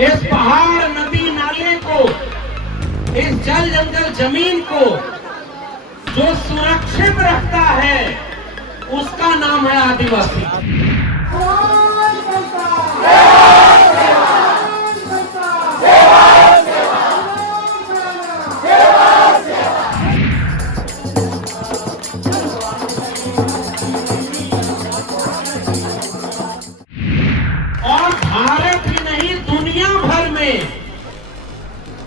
इस पहाड़ नदी नाले को, इस जल जंगल जमीन को जो सुरक्षित रखता है उसका नाम है आदिवासी। और भारत ही नहीं, दुनिया भर में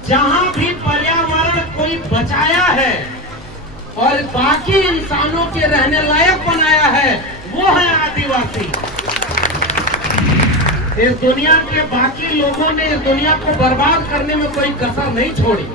जहां भी पर्यावरण कोई बचाया है और बाकी इंसानों के रहने लायक बनाया है, वो है आदिवासी। इस दुनिया के बाकी लोगों ने इस दुनिया को बर्बाद करने में कोई कसर नहीं छोड़ी।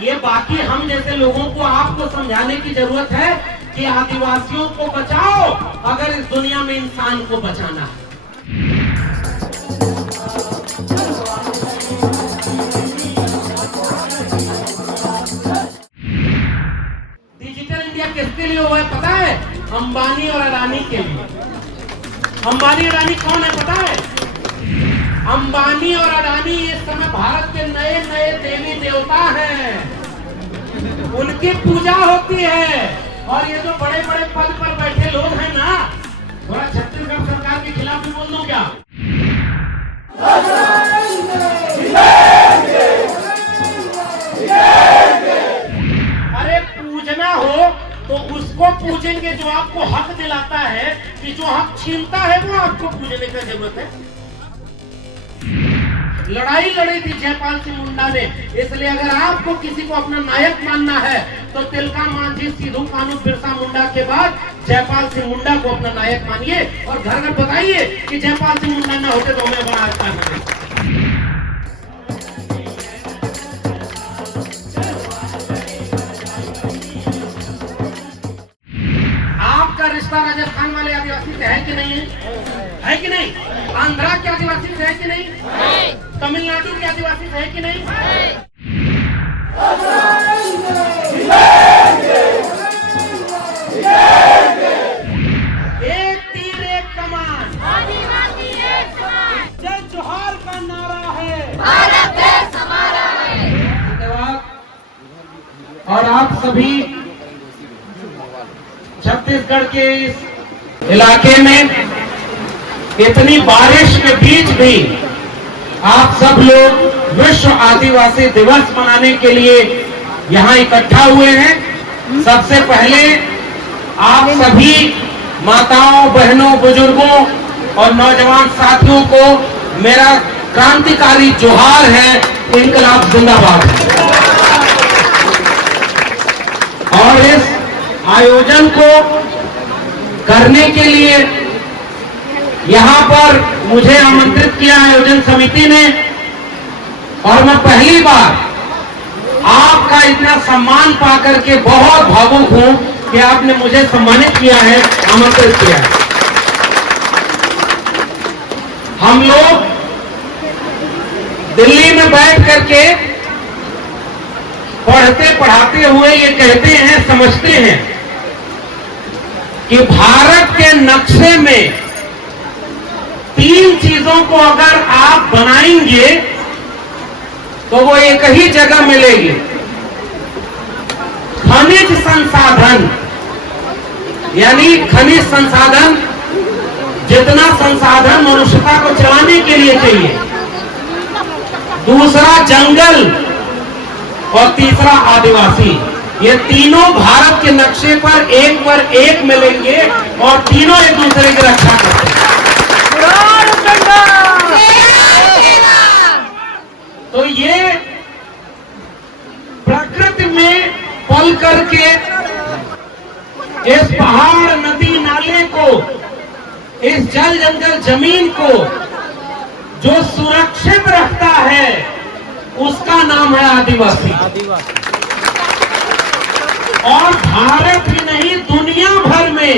ये बाकी हम जैसे लोगों को आपको समझाने की जरूरत है कि आदिवासियों को बचाओ अगर इस दुनिया में इंसान को बचाना है। डिजिटल इंडिया किसके लिए हुआ है पता है? अंबानी और अडानी के लिए। अंबानी अडानी कौन है पता है? अंबानी और अडानी इस समय भारत के नए नए देवी देवता हैं, उनकी पूजा होती है। और ये जो बड़े बड़े पद पर बैठे लोग हैं ना, थोड़ा छत्तीसगढ़ सरकार के खिलाफ भी बोल दो क्या? अरे पूजना हो तो उसको पूजेंगे जो आपको हक दिलाता है, कि जो हक छीनता है वो आपको पूजने की जरूरत है। लड़ाई लड़ी थी जयपाल सिंह मुंडा ने, इसलिए अगर आपको किसी को अपना नायक मानना है तो तिलका मांझी, सिद्धू कानू, बिरसा मुंडा के बाद जयपाल सिंह मुंडा को अपना नायक मानिए और घर घर बताइए कि जयपाल सिंह मुंडा न होते तो हमें बड़ा अच्छा है। आपका रिश्ता राजस्थान वाले आदिवासी से है कि नहीं है कि नहीं? आंध्रा के आदिवासी से है कि नहीं? तमिलनाडु के आदिवासी है कि नहीं? एक तीर एक कमान, आदिवासी एक समान, जय जोहार का नारा है, भारत देश हमारा है। धन्यवाद। और आप सभी छत्तीसगढ़ के इस इलाके में इतनी बारिश के बीच भी आप सब लोग विश्व आदिवासी दिवस मनाने के लिए यहाँ इकट्ठा हुए हैं। सबसे पहले आप सभी माताओं, बहनों, बुजुर्गों और नौजवान साथियों को मेरा क्रांतिकारी जोहार है, इनकलाब जिंदाबाद। और इस आयोजन को करने के लिए यहाँ पर मुझे आमंत्रित किया आयोजन समिति ने, और मैं पहली बार आपका इतना सम्मान पाकर के बहुत भावुक हूं कि आपने मुझे सम्मानित किया है, आमंत्रित किया है। हम लोग दिल्ली में बैठ करके पढ़ते पढ़ाते हुए ये कहते हैं, समझते हैं कि भारत के नक्शे में 3 चीजों को अगर आप बनाएंगे तो वो एक ही जगह मिलेगी। खनिज संसाधन, यानी खनिज संसाधन, जितना संसाधन मनुष्यता को चलाने के लिए चाहिए। दूसरा जंगल और तीसरा आदिवासी। ये तीनों भारत के नक्शे पर एक मिलेंगे और तीनों एक दूसरे की रक्षा करते हैं। तो ये प्रकृति में पल करके इस पहाड़ नदी नाले को, इस जल जंगल जमीन को जो सुरक्षित रखता है उसका नाम है आदिवासी। और भारत ही नहीं, दुनिया भर में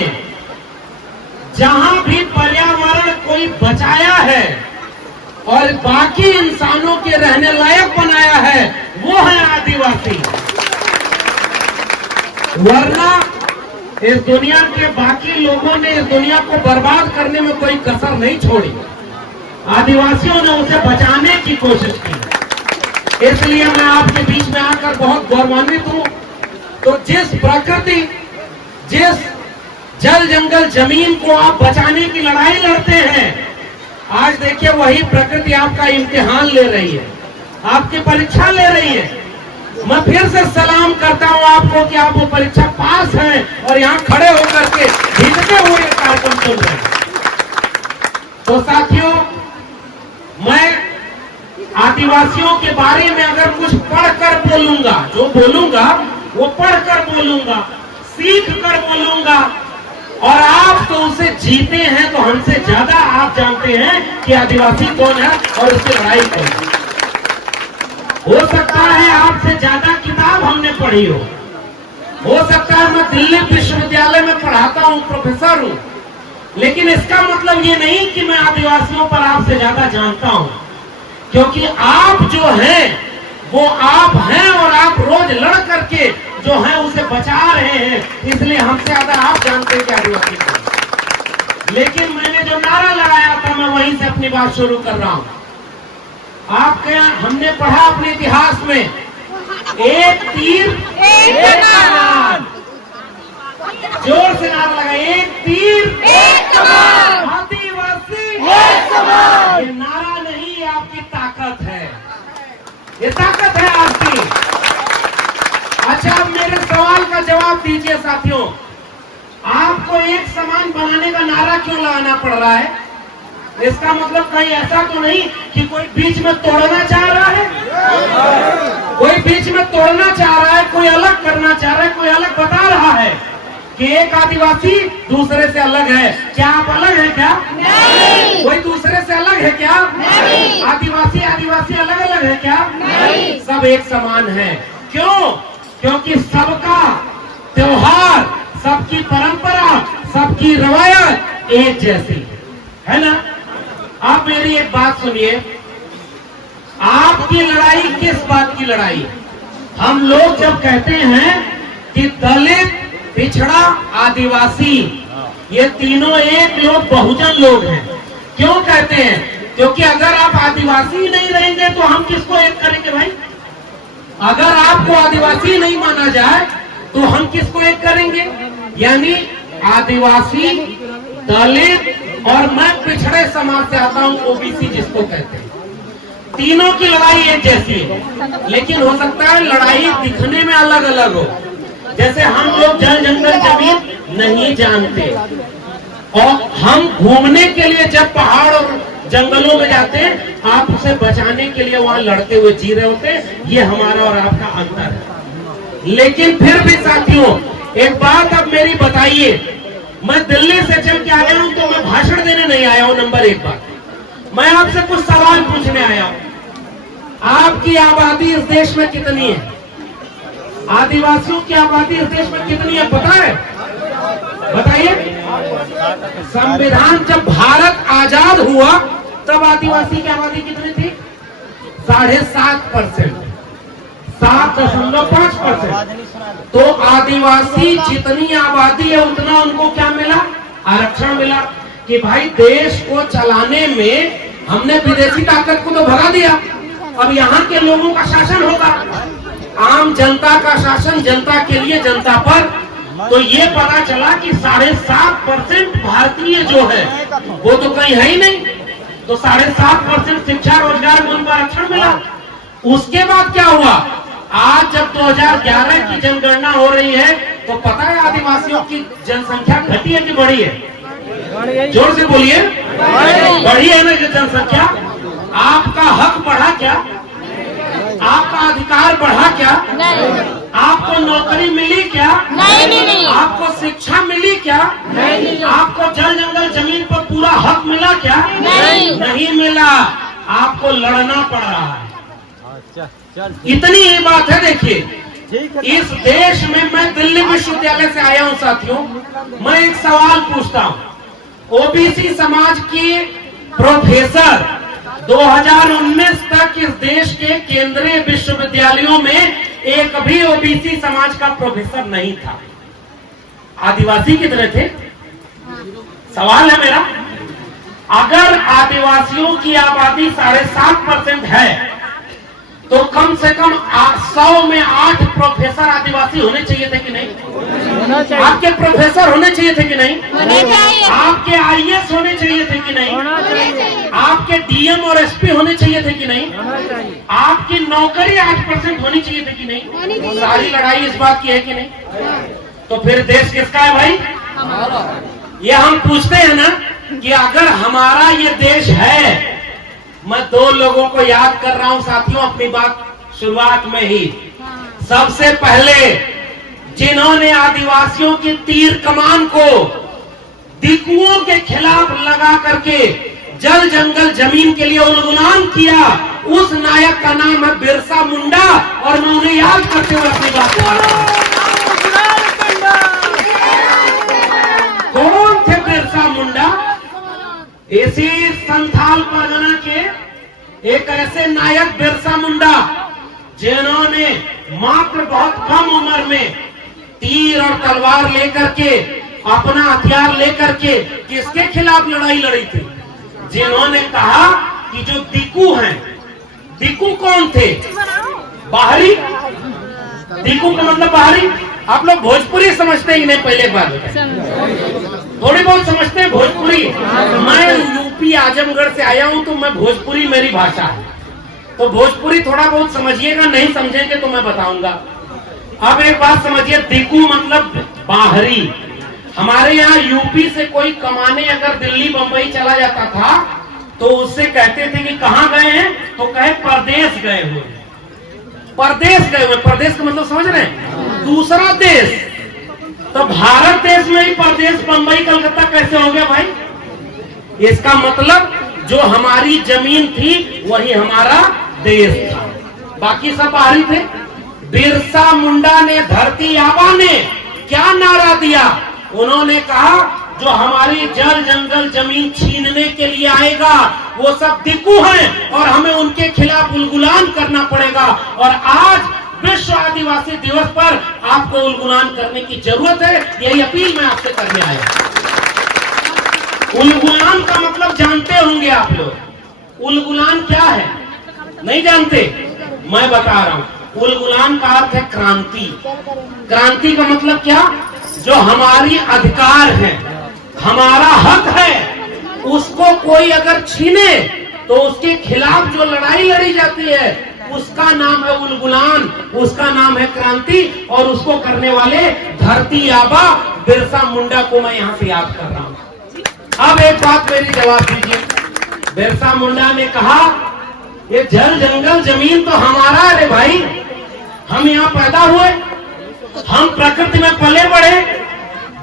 जहां भी पर्यावरण कोई बचाया है और बाकी इंसानों के रहने लायक बनाया है, वो है आदिवासी। वरना इस दुनिया के बाकी लोगों ने इस दुनिया को बर्बाद करने में कोई कसर नहीं छोड़ी। आदिवासियों ने उसे बचाने की कोशिश की। इसलिए मैं आपके बीच में आकर बहुत गौरवान्वित हूं। तो जिस प्रकृति, जिस जल जंगल जमीन को आप बचाने की लड़ाई लड़ते हैं, आज देखिए वही प्रकृति आपका इम्तिहान ले रही है, आपकी परीक्षा ले रही है। मैं फिर से सलाम करता हूं आपको कि आप वो परीक्षा पास हैं और यहाँ खड़े होकर के भीगते हुए कार्यक्रम सुन रहे हैं। तो साथियों, मैं आदिवासियों के बारे में अगर कुछ पढ़कर बोलूंगा, जो बोलूंगा वो पढ़कर बोलूंगा, सीख कर बोलूंगा, और आप तो उसे जीते हैं, तो हमसे ज्यादा आप जानते हैं कि आदिवासी कौन है और उसकी लड़ाई कौन है। हो सकता है आपसे ज्यादा किताब हमने पढ़ी हो सकता है मैं दिल्ली विश्वविद्यालय में पढ़ाता हूं, प्रोफेसर हूं, लेकिन इसका मतलब ये नहीं कि मैं आदिवासियों पर आपसे ज्यादा जानता हूं, क्योंकि आप जो हैं वो आप हैं और आप रोज लड़ करके जो है उसे बचा रहे हैं, इसलिए हमसे ज्यादा आप जानते हैं कि आदिवासी कौन। लेकिन मैंने जो नारा लगाया था मैं वहीं से अपनी बात शुरू कर रहा हूं। आपके हमने पढ़ा अपने इतिहास में, एक तीर एक कमान। जोर से नारा लगा, एक तीर एक कमान, आदिवासी एक कमान। ये नारा नहीं, ये आपकी ताकत है, ये ताकत है आपकी। अच्छा, अब मेरे सवाल का जवाब दीजिए साथियों, आपको एक समान बनाने का नारा क्यों लगाना पड़ रहा है? इसका मतलब कहीं ऐसा तो नहीं कि कोई बीच में तोड़ना चाह रहा है, कोई बीच में तोड़ना चाह रहा है, कोई अलग करना चाह रहा है, कोई अलग बता रहा है कि एक आदिवासी दूसरे से अलग है। क्या आप अलग है क्या? नहीं। कोई दूसरे से अलग है क्या? नहीं। आदिवासी आदिवासी अलग अलग है क्या? नहीं। सब एक समान है। क्यों? क्योंकि सबका त्योहार, सबकी परंपरा, सबकी रवायत एक जैसी है ना। आप मेरी एक बात सुनिए, आपकी लड़ाई किस बात की लड़ाई? हम लोग जब कहते हैं कि दलित, पिछड़ा, आदिवासी, ये तीनों एक लोग, बहुजन लोग हैं, क्यों कहते हैं? क्योंकि अगर आप आदिवासी नहीं रहेंगे तो हम किसको एक करेंगे भाई? अगर आपको आदिवासी नहीं माना जाए तो हम किसको एक करेंगे? यानी आदिवासी, दलित और मैं पिछड़े समाज से आता हूं, ओबीसी जिसको कहते हैं, तीनों की लड़ाई एक जैसी है। लेकिन हो सकता है लड़ाई दिखने में अलग अलग हो। जैसे हम लोग जल जंगल जमीन नहीं जानते और हम घूमने के लिए जब पहाड़ और जंगलों में जाते हैं, आप उसे बचाने के लिए वहां लड़ते हुए जी रहे होते हैं। ये हमारा और आपका अंतर है। लेकिन फिर भी साथियों, एक बात अब मेरी बताइए, मैं दिल्ली से चल के आया हूं तो मैं भाषण देने नहीं आया हूं। नंबर एक बात, मैं आपसे कुछ सवाल पूछने आया हूं। आपकी आबादी इस देश में कितनी है? आदिवासियों की आबादी इस देश में कितनी है पता है? बताइए। संविधान जब भारत आजाद हुआ तब आदिवासी की आबादी कितनी थी? 7.5%, 7.5%। तो आदिवासी जितनी आबादी है उतना उनको क्या मिला? आरक्षण मिला कि भाई देश को चलाने में हमने विदेशी ताकत को तो भगा दिया, अब यहाँ के लोगों का शासन होगा, आम जनता का शासन, जनता के लिए, जनता पर। तो ये पता चला कि 7.5% भारतीय जो है वो तो कहीं है ही नहीं, तो 7.5% शिक्षा रोजगार में उनको आरक्षण मिला। उसके बाद क्या हुआ? आज जब 2011 की जनगणना हो रही है तो पता है आदिवासियों की जनसंख्या घटी है कि बढ़ी है? जोर से बोलिए। बढ़ी है ना जनसंख्या? आपका हक बढ़ा क्या? आपका अधिकार बढ़ा क्या? नहीं। आपको नौकरी मिली क्या? नहीं। आपको शिक्षा मिली क्या? नहीं। आपको जल जंगल जमीन पर पूरा हक मिला क्या? नहीं मिला। आपको लड़ना पड़ रहा है। इतनी ही बात है। देखिए, इस देश में मैं दिल्ली विश्वविद्यालय से आया हूं साथियों, मैं एक सवाल पूछता हूं। ओबीसी समाज की प्रोफेसर 2019 तक इस देश के केंद्रीय विश्वविद्यालयों में एक भी ओबीसी समाज का प्रोफेसर नहीं था। आदिवासी कितने थे? सवाल है मेरा, अगर आदिवासियों की आबादी 7.5% है तो कम से कम 100 में 8 प्रोफेसर आदिवासी होने चाहिए थे कि नहीं? आपके प्रोफेसर होने चाहिए थे कि नहीं? आपके आईएएस होने चाहिए थे कि नहीं? आपके डीएम और एसपी होने चाहिए थे कि नहीं? आपकी नौकरी 8% होनी चाहिए थी कि नहीं? सारी लड़ाई इस बात की है कि नहीं? तो फिर देश किसका है भाई? ये हम पूछते हैं ना कि अगर हमारा ये देश है, मैं 2 लोगों को याद कर रहा हूं साथियों अपनी बात शुरुआत में ही। सबसे पहले जिन्होंने आदिवासियों की तीर कमान को दिकुओं के खिलाफ लगा करके जल जंगल जमीन के लिए उन्मूलन किया, उस नायक का नाम है बिरसा मुंडा, और मैं उन्हें याद करते हुए अपनी बात कर रहा हूं। कौन थे बिरसा मुंडा? इसी संथाल परगना के एक ऐसे नायक बिरसा मुंडा जिन्होंने मात्र बहुत कम उम्र में तीर और तलवार लेकर के, अपना हथियार लेकर के किसके खिलाफ लड़ाई लड़ी थी? जिन्होंने कहा कि जो दिकू हैं, दिकू कौन थे? बाहरी। दिकू का मतलब बाहरी। आप लोग भोजपुरी समझते ही नहीं? पहले बार थोड़ी बहुत समझते हैं भोजपुरी। मैं यूपी आजमगढ़ से आया हूं तो मैं भोजपुरी मेरी भाषा है, तो भोजपुरी थोड़ा बहुत समझिएगा, नहीं समझेंगे तो मैं बताऊंगा। अब एक बात समझिए, दिकू मतलब बाहरी। हमारे यहाँ यूपी से कोई कमाने अगर दिल्ली बंबई चला जाता था तो उससे कहते थे कि कहाँ गए हैं, तो कहे परदेश गए हुए। परदेश गए हुए, परदेश का मतलब समझ रहे हैं? दूसरा देश। तो भारत देश में ही परदेश बंबई कलकत्ता कैसे हो गया भाई? इसका मतलब जो हमारी जमीन थी वही हमारा देश था, बाकी सब बाहरी थे। बिरसा मुंडा ने, धरती आबा ने क्या नारा दिया? उन्होंने कहा जो हमारी जल जंगल जमीन छीनने के लिए आएगा वो सब दिकू हैं और हमें उनके खिलाफ उलगुलान करना पड़ेगा। और आज विश्व आदिवासी दिवस पर आपको उलगुलान करने की जरूरत है, यही अपील मैं आपसे करने आया। उलगुलान का मतलब जानते होंगे आप लोग। उलगुलान क्या है? नहीं जानते? मैं बता रहा हूं। उलगुलान का अर्थ है क्रांति। क्रांति का मतलब क्या? जो हमारी अधिकार है, हमारा हक है, उसको कोई अगर छीने तो उसके खिलाफ जो लड़ाई लड़ी जाती है उसका नाम है उलगुलान, उसका नाम है क्रांति, और उसको करने वाले धरती आबा बिरसा मुंडा को मैं यहाँ से याद कर रहा हूँ। अब एक बात मेरी जवाब दीजिए। बिरसा मुंडा ने कहा ये जल जंगल जमीन तो हमारा है रे भाई, हम यहाँ पैदा हुए, हम प्रकृति में पले बढ़े।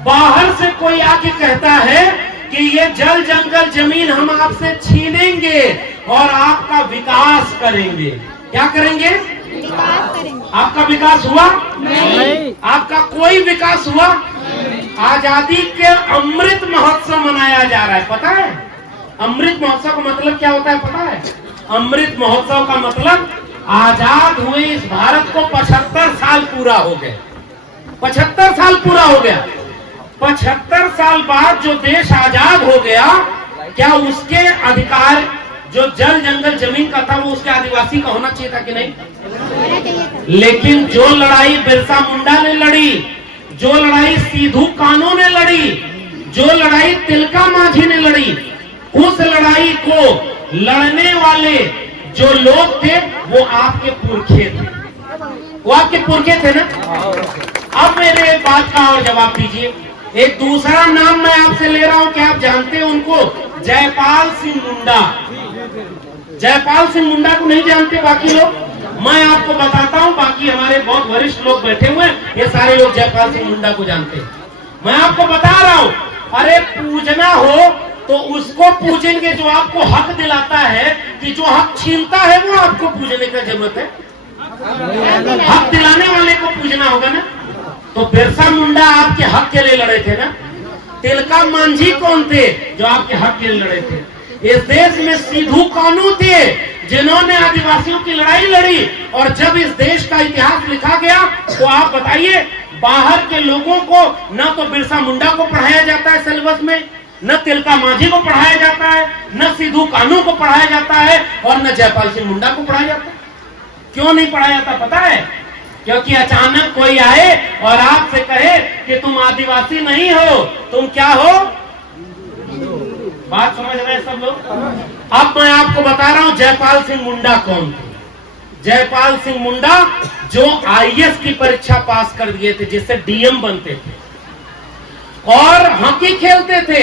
बाहर से कोई आके कहता है कि ये जल जंगल जमीन हम आपसे छीनेंगे और आपका विकास करेंगे। क्या करेंगे? विकास करेंगे। आपका विकास हुआ? नहीं। आपका कोई विकास हुआ? आजादी के अमृत महोत्सव मनाया जा रहा है, पता है? अमृत महोत्सव का मतलब क्या होता है पता है? अमृत महोत्सव का मतलब आजाद हुए इस भारत को 75 साल पूरा हो गए। 75 साल पूरा हो गया। 75 साल बाद जो देश आजाद हो गया, क्या उसके अधिकार जो जल जंगल जमीन का था वो उसके आदिवासी का होना चाहिए था कि नहीं? लेकिन जो लड़ाई बिरसा मुंडा ने लड़ी, जो लड़ाई सिद्धू कान्हू ने लड़ी, जो लड़ाई तिलका मांझी ने लड़ी, उस लड़ाई को लड़ने वाले जो लोग थे वो आपके पुरखे थे, वो आपके पुरखे थे ना। अब मेरे एक बात का और जवाब दीजिए। एक दूसरा नाम मैं आपसे ले रहा हूं कि आप जानते हैं उनको, जयपाल सिंह मुंडा। जयपाल सिंह मुंडा को नहीं जानते बाकी लोग? मैं आपको बताता हूं, बाकी हमारे बहुत वरिष्ठ लोग बैठे हुए हैं, ये सारे लोग जयपाल सिंह मुंडा को जानते हैं। मैं आपको बता रहा हूं, अरे पूजना हो तो उसको पूजेंगे जो आपको हक दिलाता है, कि जो हक छीनता है वो आपको पूजने की जरूरत है? हक दिलाने वाले को पूजना होगा ना। तो बिरसा मुंडा आपके हक के लिए लड़े थे ना। तिलका मांझी कौन थे? जो आपके हक के लिए लड़े थे। इस देश में सिद्धू कान्हू थे जिन्होंने आदिवासियों की लड़ाई लड़ी। और जब इस देश का इतिहास लिखा गया तो आप बताइए, बाहर के लोगों को न तो बिरसा मुंडा को पढ़ाया जाता है सिलेबस में, न तिलका मांझी को पढ़ाया जाता है, न सिद्धू कान्हू को पढ़ाया जाता है, और न जयपाल सिंह मुंडा को पढ़ाया जाता है। क्यों नहीं पढ़ाया जाता पता है? क्योंकि अचानक कोई आए और आपसे कहे कि तुम आदिवासी नहीं हो, तुम क्या हो? बात समझ रहे हैं सब लोग? अब मैं आपको बता रहा हूं जयपाल सिंह मुंडा कौन थे। जयपाल सिंह मुंडा जो आईएएस की परीक्षा पास कर दिए थे, जिससे डीएम बनते थे और हॉकी खेलते थे।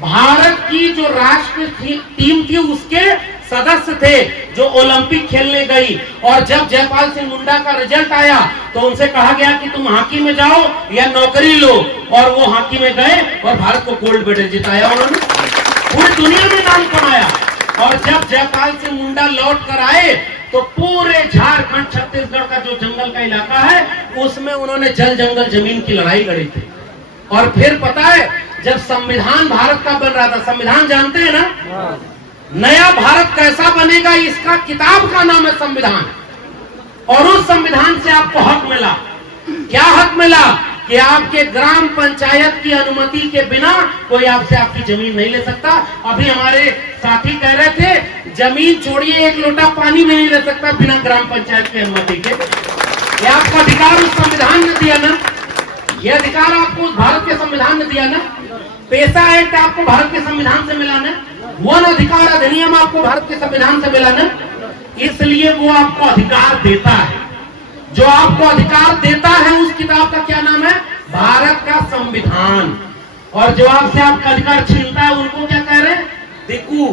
भारत की जो राष्ट्रीय टीम थी उसके सदस्य थे जो ओलंपिक खेलने गई। और जब जयपाल सिंह मुंडा का रिजल्ट आया तो उनसे कहा गया कि तुम हॉकी में जाओ या नौकरी लो, और वो हॉकी में गए और भारत को गोल्ड मेडल जिताया उन्होंने, पूरी दुनिया में नाम कमाया। और जब जयपाल सिंह मुंडा लौट कर आए तो पूरे झारखंड छत्तीसगढ़ का जो जंगल का इलाका है उसमें उन्होंने जल जंगल जमीन की लड़ाई लड़ी थी। और फिर पता है, जब संविधान भारत का बन रहा था, संविधान जानते हैं ना, नया भारत कैसा बनेगा इसका किताब का नाम है संविधान। और उस संविधान से आपको हक मिला। क्या हक मिला? कि आपके ग्राम पंचायत की अनुमति के बिना कोई आपसे आपकी जमीन नहीं ले सकता। अभी हमारे साथी कह रहे थे जमीन छोड़िए, एक लोटा पानी भी नहीं ले सकता बिना ग्राम पंचायत की अनुमति के। ये आपका अधिकार उस संविधान ने दिया ना, ये अधिकार आपको उस भारत के संविधान ने दिया ना। पेशा एक्ट आपको भारत के संविधान से मिला ना, वन अधिकार अधिनियम आपको भारत के संविधान से मिला ना। इसलिए वो आपको अधिकार देता है। जो आपको अधिकार देता है उस किताब का क्या नाम है? भारत का संविधान। और जो आपसे आपका अधिकार छीनता है उनको क्या कह रहे हैं? दिक्कू,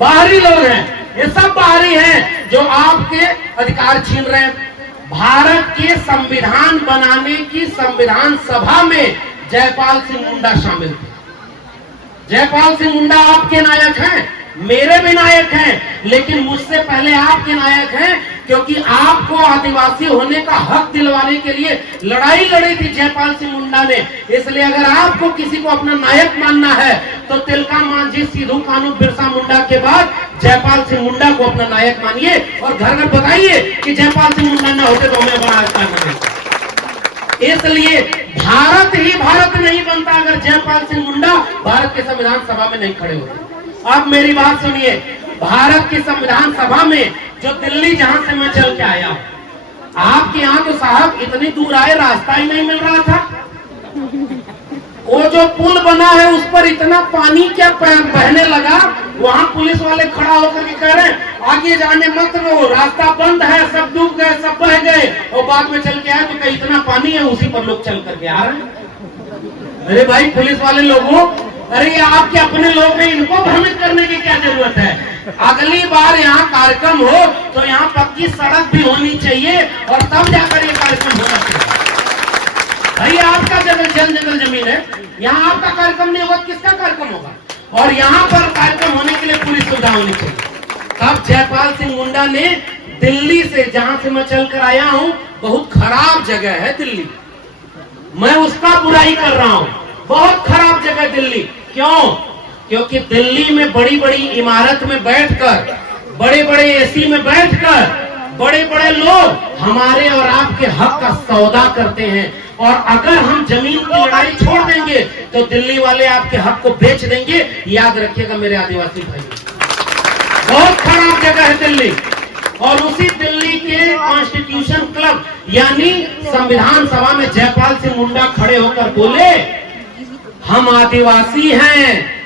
बाहरी लोग हैं। ये सब बाहरी हैं जो आपके अधिकार छीन रहे हैं। भारत के संविधान बनाने की संविधान सभा में जयपाल सिंह मुंडा शामिल थे। जयपाल सिंह मुंडा आपके नायक हैं, मेरे भी नायक हैं, लेकिन मुझसे पहले आपके नायक हैं, क्योंकि आपको आदिवासी होने का हक दिलवाने के लिए लड़ाई लड़ी थी जयपाल सिंह मुंडा ने। इसलिए अगर आपको किसी को अपना नायक मानना है तो तिलका मांझी, सिद्धू कान्हू, बिरसा मुंडा के बाद जयपाल सिंह मुंडा को अपना नायक मानिए और घर घर बताइए कि जयपाल सिंह मुंडा न होते तो हमें बड़ा अच्छा नहीं। इसलिए भारत ही भारत नहीं बनता अगर जयपाल सिंह मुंडा भारत के संविधान सभा में नहीं खड़े होते। अब मेरी बात सुनिए, भारत की संविधान सभा में जो दिल्ली जहां से मैं चल के आया, आपके यहाँ तो साहब इतनी दूर आए रास्ता ही नहीं मिल रहा था। वो जो पुल बना है उस पर इतना पानी क्या बहने लगा, वहां पुलिस वाले खड़ा होकर के कह रहे हैं आगे जाने मत दो, रास्ता बंद है, सब डूब गए, सब बह गए। और बाद में चल के आए तो इतना पानी है, उसी पर लोग चल करके आ रहे हैं। अरे भाई पुलिस वाले लोगों, अरे ये आपके अपने लोग हैं, इनको भ्रमित करने की क्या जरूरत है? अगली बार यहाँ कार्यक्रम हो तो यहाँ पक्की सड़क भी होनी चाहिए और तब जाकर ये कार्यक्रम होना चाहिए। भाई आपका जल जंगल जमीन है, यहाँ आपका कार्यक्रम नहीं होगा, किसका कार्यक्रम होगा? और यहाँ पर कार्यक्रम होने के लिए पूरी सुविधा होनी चाहिए। तब जयपाल सिंह मुंडा ने दिल्ली से, जहां से मैं चलकर आया हूँ, बहुत खराब जगह है दिल्ली, मैं उसका बुराई कर रहा हूँ, बहुत खराब जगह दिल्ली। क्यों? क्योंकि दिल्ली में बड़ी बड़ी इमारत में बैठकर, बड़े बड़े एसी में बैठकर बड़े बड़े लोग हमारे और आपके हक का सौदा करते हैं। और अगर हम जमीन की लड़ाई छोड़ देंगे तो दिल्ली वाले आपके हक को बेच देंगे। याद रखिएगा मेरे आदिवासी भाई, बहुत खराब जगह है दिल्ली। और उसी दिल्ली के कॉन्स्टिट्यूशन क्लब यानी संविधान सभा में जयपाल सिंह मुंडा खड़े होकर बोले, हम आदिवासी हैं,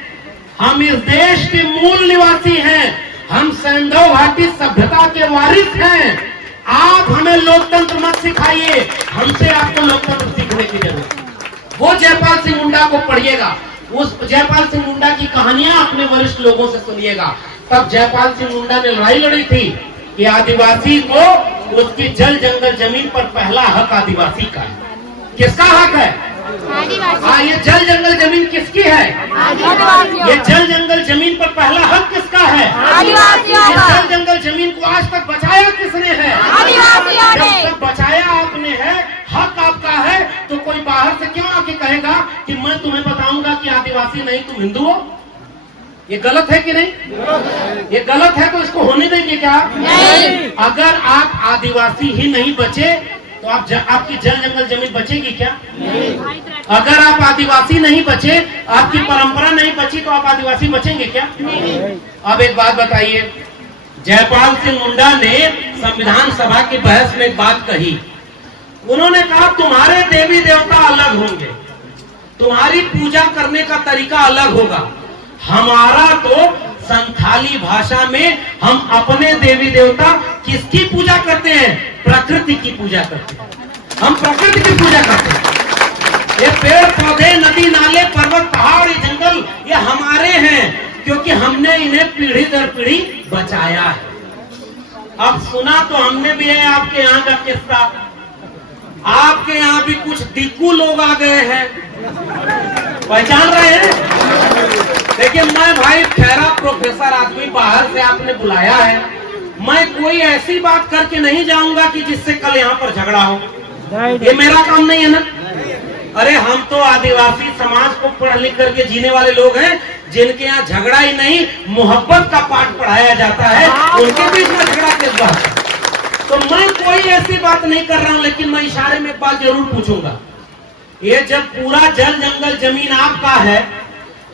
हम इस देश के मूल निवासी हैं, हम सिंधु घाटी सभ्यता के वारिस हैं। आप हमें लोकतंत्र मत सिखाइए, हमसे आपको लोकतंत्र सीखने की जरूरत है। वो जयपाल सिंह मुंडा को पढ़िएगा, उस जयपाल सिंह मुंडा की कहानियां अपने वरिष्ठ लोगों से सुनिएगा। तब जयपाल सिंह मुंडा ने लड़ाई लड़ी थी कि आदिवासी को उसकी जल जंगल जमीन पर पहला हक आदिवासी का है। किसका हक है? आदिवासी। ये जल जंगल जमीन किसकी है? आदिवासियों। ये जल जंगल जमीन पर पहला हक किसका है? आदिवासियों। जल जंगल जमीन को आज तक बचाया किसने है? आदिवासियों ने। जब तक बचाया आपने है, हक आपका है, तो कोई बाहर से क्यों आके कहेगा कि मैं तुम्हें बताऊंगा कि आदिवासी नहीं तुम हिंदू हो? ये गलत है कि नहीं? ये गलत है तो इसको होने देंगे क्या? नहीं। अगर आप आदिवासी ही नहीं बचे तो आपकी जल जंगल जमीन बचेगी क्या? नहीं। अगर आप आदिवासी नहीं बचे, आपकी परंपरा नहीं बची, तो आप आदिवासी बचेंगे क्या? नहीं। अब एक बात बताइए, जयपाल सिंह मुंडा ने संविधान सभा की बहस में एक बात कही। उन्होंने कहा तुम्हारे देवी देवता अलग होंगे, तुम्हारी पूजा करने का तरीका अलग होगा, हमारा तो संथाली भाषा में हम अपने देवी देवता किसकी पूजा करते हैं? प्रकृति की पूजा करते हैं। हम प्रकृति की पूजा करते हैं। ये पेड़ पौधे, नदी नाले, पर्वत, पहाड़, ये जंगल, ये हमारे हैं, क्योंकि हमने इन्हें पीढ़ी दर पीढ़ी बचाया है। अब सुना तो हमने भी है आपके यहाँ का किस्सा। आपके यहाँ भी कुछ दिक्कू लोग आ गए हैं, पहचान रहे हैं? देखिए, मैं भाई ठहरा प्रोफेसर आदमी, बाहर से आपने बुलाया है, मैं कोई ऐसी बात करके नहीं जाऊंगा कि जिससे कल यहाँ पर झगड़ा हो। ये मेरा काम नहीं है ना। अरे हम तो आदिवासी समाज को पढ़ लिख करके जीने वाले लोग हैं, जिनके यहाँ झगड़ा ही नहीं, मोहब्बत का पाठ पढ़ाया जाता है, उनके बीच में झगड़ा किस बात है? तो मैं कोई ऐसी बात नहीं कर रहा हूं, लेकिन मैं इशारे में एक बात जरूर पूछूंगा। ये जब पूरा जल जंगल जमीन आपका है,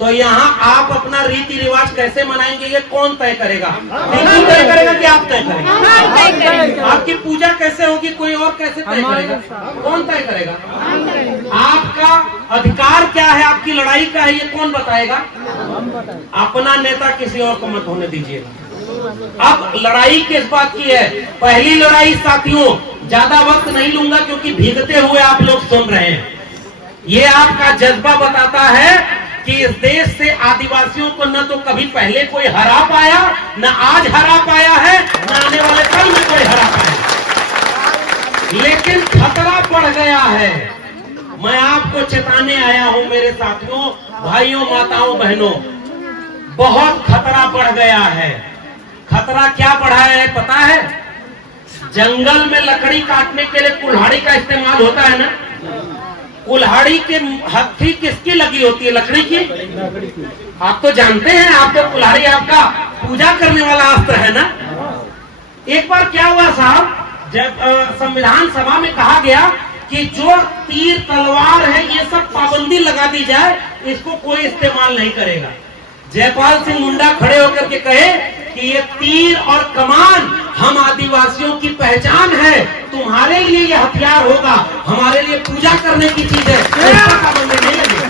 तो यहाँ आप अपना रीति रिवाज कैसे मनाएंगे? ये कौन तय करेगा? बिल्कुल तय करेगा कि आप तय करेंगे? आपकी पूजा कैसे होगी? कोई और कैसे तय करेगा? कौन तय करेगा? आपका अधिकार क्या है, आपकी लड़ाई क्या है, ये कौन बताएगा? अपना नेता किसी और को मत होने दीजिएगा। अब लड़ाई किस बात की है? पहली लड़ाई साथियों, ज्यादा वक्त नहीं लूंगा क्योंकि भीगते हुए आप लोग सुन रहे हैं। ये आपका जज्बा बताता है कि इस देश से आदिवासियों को न तो कभी पहले कोई हरा पाया, न आज हरा पाया है, न आने वाले कल में कोई हरा पाया, लेकिन खतरा बढ़ गया है। मैं आपको चेताने आया हूं मेरे साथियों, भाइयों, माताओं, बहनों, बहुत खतरा बढ़ गया है। खतरा क्या बढ़ा है पता है? जंगल में लकड़ी काटने के लिए कुल्हाड़ी का इस्तेमाल होता है ना। कुल्हाड़ी के हथी किसकी लगी होती है? लकड़ी की। आप तो जानते हैं, आप तो कुल्हाड़ी आपका पूजा करने वाला अस्त्र है ना। एक बार क्या हुआ साहब, जब संविधान सभा में कहा गया कि जो तीर तलवार है ये सब पाबंदी लगा दी जाए, इसको कोई इस्तेमाल नहीं करेगा। जयपाल सिंह मुंडा खड़े होकर के कहे कि ये तीर और कमान हम आदिवासियों की पहचान है, तुम्हारे लिए ये हथियार होगा, हमारे लिए पूजा करने की चीज है, इसका पाबंदी नहीं लगेगा।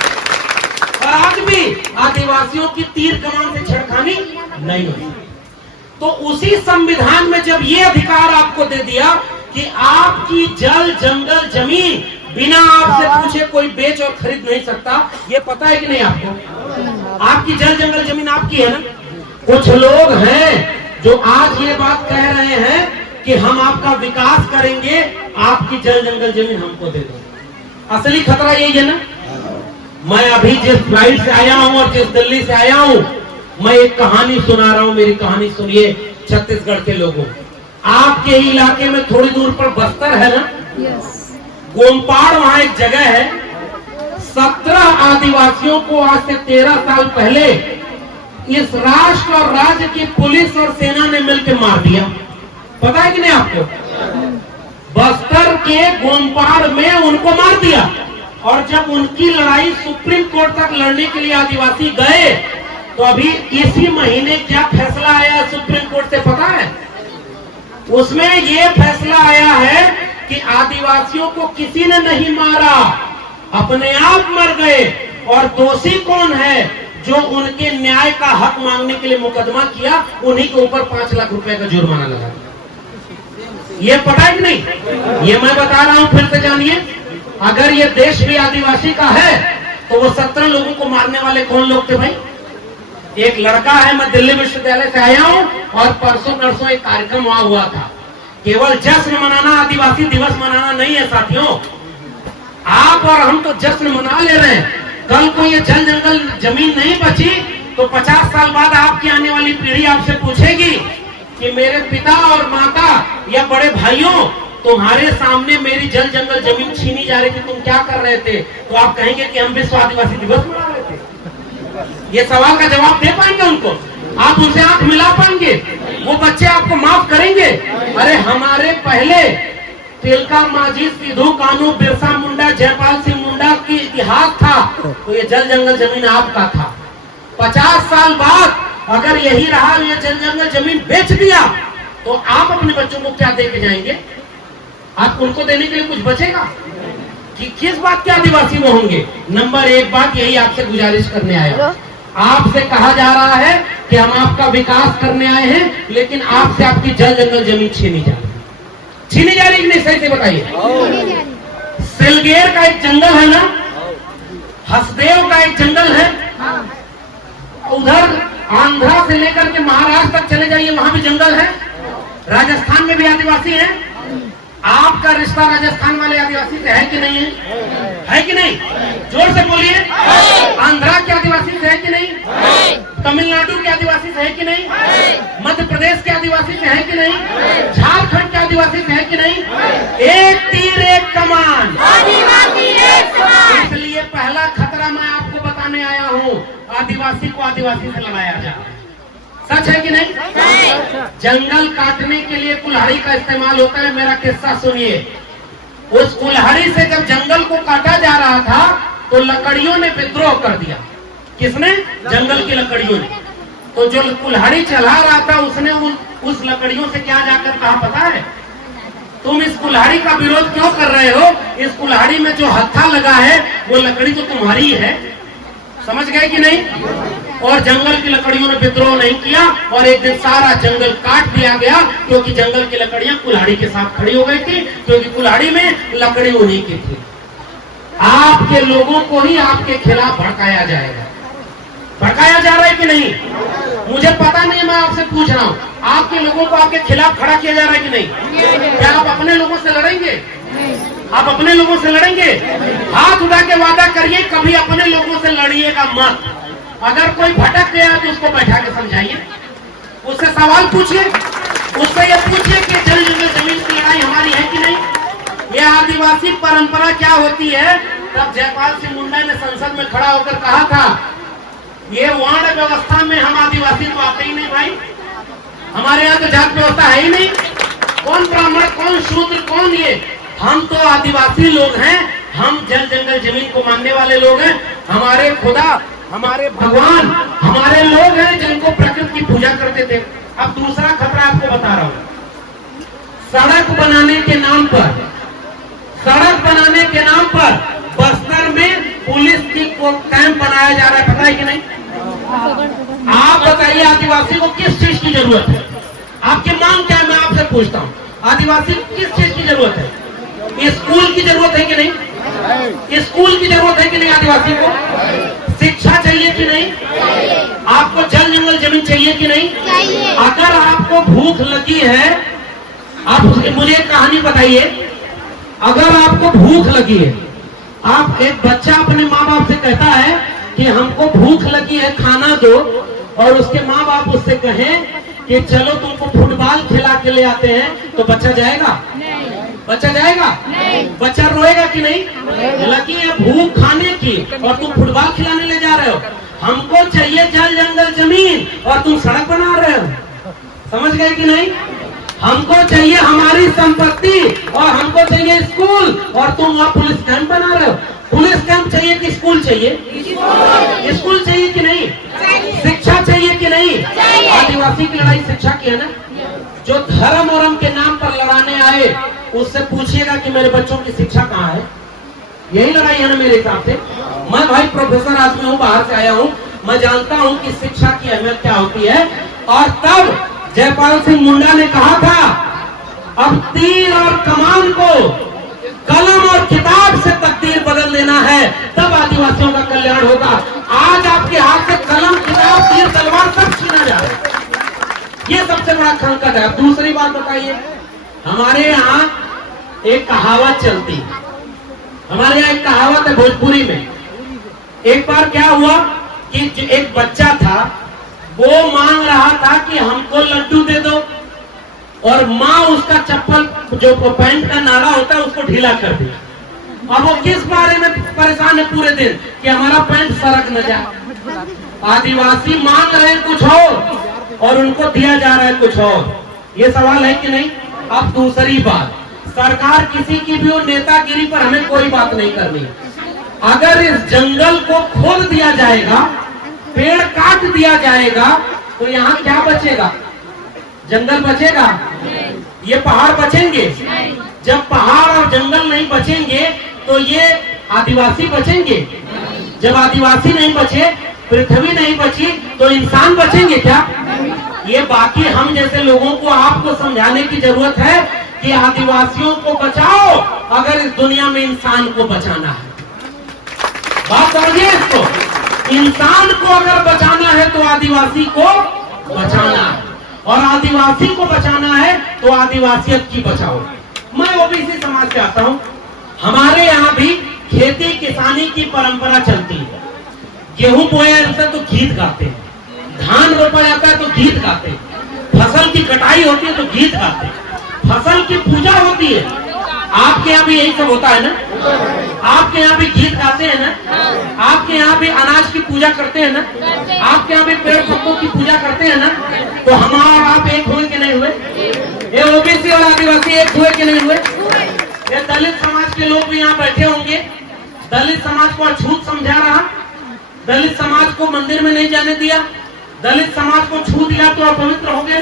और आज भी आदिवासियों की तीर कमान से छेड़खानी नहीं होगी। तो उसी संविधान में जब ये अधिकार आपको दे दिया कि आपकी जल जंगल जमीन बिना आपसे पूछे कोई बेच और खरीद नहीं सकता, ये पता है कि नहीं आपको? आपकी जल जंगल जमीन आपकी है ना। कुछ लोग हैं जो आज ये बात कह रहे हैं कि हम आपका विकास करेंगे, आपकी जल जंगल जमीन हमको दे दो। असली खतरा यही है ना। मैं अभी जिस फ्लाइट से आया हूं और जिस दिल्ली से आया हूं, मैं एक कहानी सुना रहा हूं, मेरी कहानी सुनिए छत्तीसगढ़ के लोगों। आपके इलाके में थोड़ी दूर पर बस्तर है ना। गोमपाड़ वहां एक जगह है। 17 आदिवासियों को आज से 13 साल पहले इस राष्ट्र और राज्य की पुलिस और सेना ने मिलकर मार दिया। पता है कि नहीं आपको? बस्तर के गोमपाड़ में उनको मार दिया। और जब उनकी लड़ाई सुप्रीम कोर्ट तक लड़ने के लिए आदिवासी गए, तो अभी इसी महीने क्या फैसला आया सुप्रीम कोर्ट से पता है? उसमें यह फैसला आया है कि आदिवासियों को किसी ने नहीं मारा, अपने आप मर गए। और दोषी कौन है? जो उनके न्याय का हक मांगने के लिए मुकदमा किया, उन्हीं के ऊपर 5 लाख रुपए का जुर्माना लगा। ये पता है कि नहीं? ये मैं बता रहा हूं, फिर से जानिए। अगर ये देश भी आदिवासी का है, तो वो 17 लोगों को मारने वाले कौन लोग थे भाई? एक लड़का है, मैं दिल्ली विश्वविद्यालय से आया हूं और परसों नरसों एक कार्यक्रम वहां हुआ था। केवल जश्न मनाना, आदिवासी दिवस मनाना नहीं है साथियों। आप और हम तो जश्न मना ले रहे हैं। कल को ये जल जंगल जमीन नहीं बची तो 50 साल बाद आपकी आने वाली पीढ़ी आपसे पूछेगी कि मेरे पिता और माता या बड़े भाइयों, तुम्हारे सामने मेरी जल जंगल जमीन छीनी जा रही थी, तुम क्या कर रहे थे? तो आप कहेंगे कि हम विश्व आदिवासी दिवस मना रहे थे। ये सवाल का जवाब दे पाएंगे उनको? आप उनसे आंख मिला पाएंगे? वो बच्चे आपको माफ करेंगे? अरे हमारे पहले तिलका मांझी, सिद्धू कान्हू, बिरसा मुंडा, जयपाल सिंह मुंडा की इतिहास था, तो ये जल जंगल जमीन आपका था। 50 साल बाद अगर यही रहा, ये जल जंगल जमीन बेच दिया, तो आप अपने बच्चों को क्या दे के जाएंगे? आप उनको देने के लिए कुछ बचेगा कि किस बात के आदिवासी वो होंगे? नंबर एक बात यही आपसे गुजारिश करने आया, आपसे कहा जा रहा है कि हम आपका विकास करने आए हैं, लेकिन आपसे आपकी जल जंगल जमीन छीनी जा रही कि नहीं? सही से बताइए। सिलगेर का एक जंगल है ना, हसदेव का एक जंगल है, उधर आंध्रा से लेकर के महाराष्ट्र तक चले जाइए, वहां भी जंगल है। राजस्थान में भी आदिवासी हैं। आपका रिश्ता राजस्थान वाले आदिवासी से है कि नहीं है? है कि नहीं? जोर से बोलिए। आंध्रा के आदिवासी से है कि नहीं? तमिलनाडु के आदिवासी से है कि नहीं? मध्य प्रदेश के आदिवासी से है कि नहीं? झारखंड के आदिवासी से है कि नहीं? एक तीर एक कमान, इसलिए पहला खतरा मैं आपको बताने आया हूँ, आदिवासी को आदिवासी से लड़ाया जा रहा है। सच है कि नहीं? जंगल काटने के लिए कुल्हाड़ी का इस्तेमाल होता है। मेरा किस्सा सुनिए। उस कुल्हाड़ी से जब जंगल को काटा जा रहा था, तो लकड़ियों ने विद्रोह कर दिया। किसने? जंगल की लकड़ियों ने। तो जो कुल्हाड़ी चला रहा था, उसने उस लकड़ियों से क्या जाकर कहा पता है? तुम इस कुल्हाड़ी का विरोध क्यों कर रहे हो? इस कुल्हाड़ी में जो हत्था लगा है, वो लकड़ी तो तुम्हारी है। समझ गए कि नहीं? और जंगल की लकड़ियों ने विद्रोह नहीं किया, और एक दिन सारा जंगल काट दिया गया, क्योंकि जंगल की लकड़ियां कुल्हाड़ी के साथ खड़ी हो गई थी, क्योंकि कुल्हाड़ी में लकड़ी उन्हीं की थी। आपके लोगों को ही आपके खिलाफ भड़काया जाएगा। भड़काया जा रहा है कि नहीं? मुझे पता नहीं, मैं आपसे पूछ रहा हूँ, आपके लोगों को आपके खिलाफ खड़ा किया जा रहा है कि नहीं? क्या आप अपने लोगों से लड़ेंगे? आप अपने लोगों से लड़ेंगे? हाथ उठा के वादा करिए, कभी अपने लोगों से लड़िएगा मत। अगर कोई भटक गया तो उसको बैठा के समझाइए, उससे सवाल पूछिए, उससे ये पूछिए कि जल जंगल जमीन की लड़ाई हमारी है कि नहीं? ये आदिवासी परंपरा क्या होती है? तब जयपाल सिंह मुंडा ने संसद में खड़ा होकर कहा था, ये वर्ण व्यवस्था में हम आदिवासी तो आते ही नहीं भाई, हमारे यहाँ तो जात व्यवस्था है ही नहीं। कौन ब्राह्मण, कौन शूद्र, कौन ये? हम तो आदिवासी लोग हैं, हम जल जंगल जमीन को मानने वाले लोग हैं। हमारे खुदा, हमारे भगवान, हमारे लोग हैं जिनको प्रकृति की पूजा करते थे। अब दूसरा खतरा आपको बता रहा हूं। सड़क बनाने के नाम पर, सड़क बनाने के नाम पर बस्तर में पुलिस की कैंप बनाया जा रहा है, पता है कि नहीं? आप बताइए, आदिवासी को किस चीज की जरूरत है? आपकी मांग क्या है? मैं आपसे पूछता हूँ, आदिवासी को किस चीज की जरूरत है? स्कूल की जरूरत है कि नहीं? स्कूल की जरूरत है कि नहीं? आदिवासी को शिक्षा चाहिए कि नहीं? आपको जल जंगल जमीन चाहिए कि नहीं? अगर आपको भूख लगी है, आप मुझे एक कहानी बताइए। अगर आपको भूख लगी है, आप, एक बच्चा अपने माँ बाप से कहता है कि हमको भूख लगी है, खाना दो, और उसके माँ बाप उससे कहें कि चलो तुमको फुटबॉल खिला के ले आते हैं, तो बच्चा जाएगा? बच्चा जाएगा? बच्चा रोएगा कि नहीं? लगी है भूख खाने की और तुम फुटबॉल खिलाने ले जा रहे हो। हमको चाहिए जल जंगल जमीन और तुम सड़क बना रहे हो। समझ गए कि नहीं? हमको चाहिए हमारी संपत्ति और हमको चाहिए स्कूल, और तुम वहाँ पुलिस कैंप बना रहे हो। पुलिस कैंप चाहिए कि स्कूल चाहिए? स्कूल चाहिए कि नहीं? शिक्षा चाहिए कि नहीं? आदिवासी की लड़ाई शिक्षा की है ना। जो धर्म और के नाम पर लड़ाने आए, उससे पूछिएगा कि मेरे बच्चों की शिक्षा कहाँ है। यही लड़ाई है ना मेरे हिसाब से। मैं भाई प्रोफेसर आदमी हूँ, बाहर से आया हूँ, मैं जानता हूँ कि शिक्षा की अहमियत क्या होती है। और तब जयपाल सिंह मुंडा ने कहा था, अब तीर और कमान को कलम और किताब से तकदीर बदल देना है, तब आदिवासियों का कल्याण होगा। आज आपके हाथ से कलम, किताब, तीर, तलवार सब छीना जा रहा है। ये सबसे बड़ा खंकट है। दूसरी बात बताइए, हमारे यहाँ एक कहावत चलती है, हमारे यहाँ एक कहावत है भोजपुरी में। एक बार क्या हुआ कि एक बच्चा था, वो मांग रहा था कि हमको लड्डू दे दो, और माँ उसका चप्पल, जो पैंट का नाला होता है, उसको ढीला कर दिया। अब वो किस बारे में परेशान है पूरे दिन कि हमारा पैंट सरक न जाए। आदिवासी मांग रहे हैं कुछ और उनको दिया जा रहा है कुछ और। ये सवाल है कि नहीं? अब दूसरी बात, सरकार किसी की भी नेतागिरी पर हमें कोई बात नहीं करनी। अगर इस जंगल को खोद दिया जाएगा, पेड़ काट दिया जाएगा, तो यहाँ क्या बचेगा? जंगल बचेगा? ये पहाड़ बचेंगे? जब पहाड़ और जंगल नहीं बचेंगे तो ये आदिवासी बचेंगे? जब आदिवासी नहीं बचे, पृथ्वी नहीं बची, तो इंसान बचेंगे क्या? ये बाकी हम जैसे लोगों को आपको समझाने की जरूरत है कि आदिवासियों को बचाओ अगर इस दुनिया में इंसान को बचाना है। बात समझिए इसको, इंसान को अगर बचाना है तो आदिवासी को बचाना है, और आदिवासी को बचाना है तो आदिवासियत की बचाओ। मैं ओबीसी समाज से आता हूं, हमारे यहाँ भी खेती किसानी की परंपरा चलती है। गेहूं बोया जाता है तो गीत गाते हैं, धान रोपा जाता है तो गीत गाते हैं, फसल की कटाई होती है तो गीत गाते हैं, फसल की पूजा होती है। आपके यहाँ भी यही सब होता है ना? आपके यहाँ भी गीत गाते हैं ना? आपके यहाँ भी अनाज की पूजा करते हैं ना? आपके यहाँ भी पेड़ पत्तों की पूजा करते हैं ना? तो हमारा और आप एक हुए कि नहीं हुए? ये ओबीसी और आदिवासी एक हुए कि नहीं हुए? ये दलित समाज के लोग भी यहाँ बैठे होंगे। दलित समाज को अछूत समझा रहा, दलित समाज को मंदिर में नहीं जाने दिया, दलित समाज को छू दिया तो अपवित्र हो गए।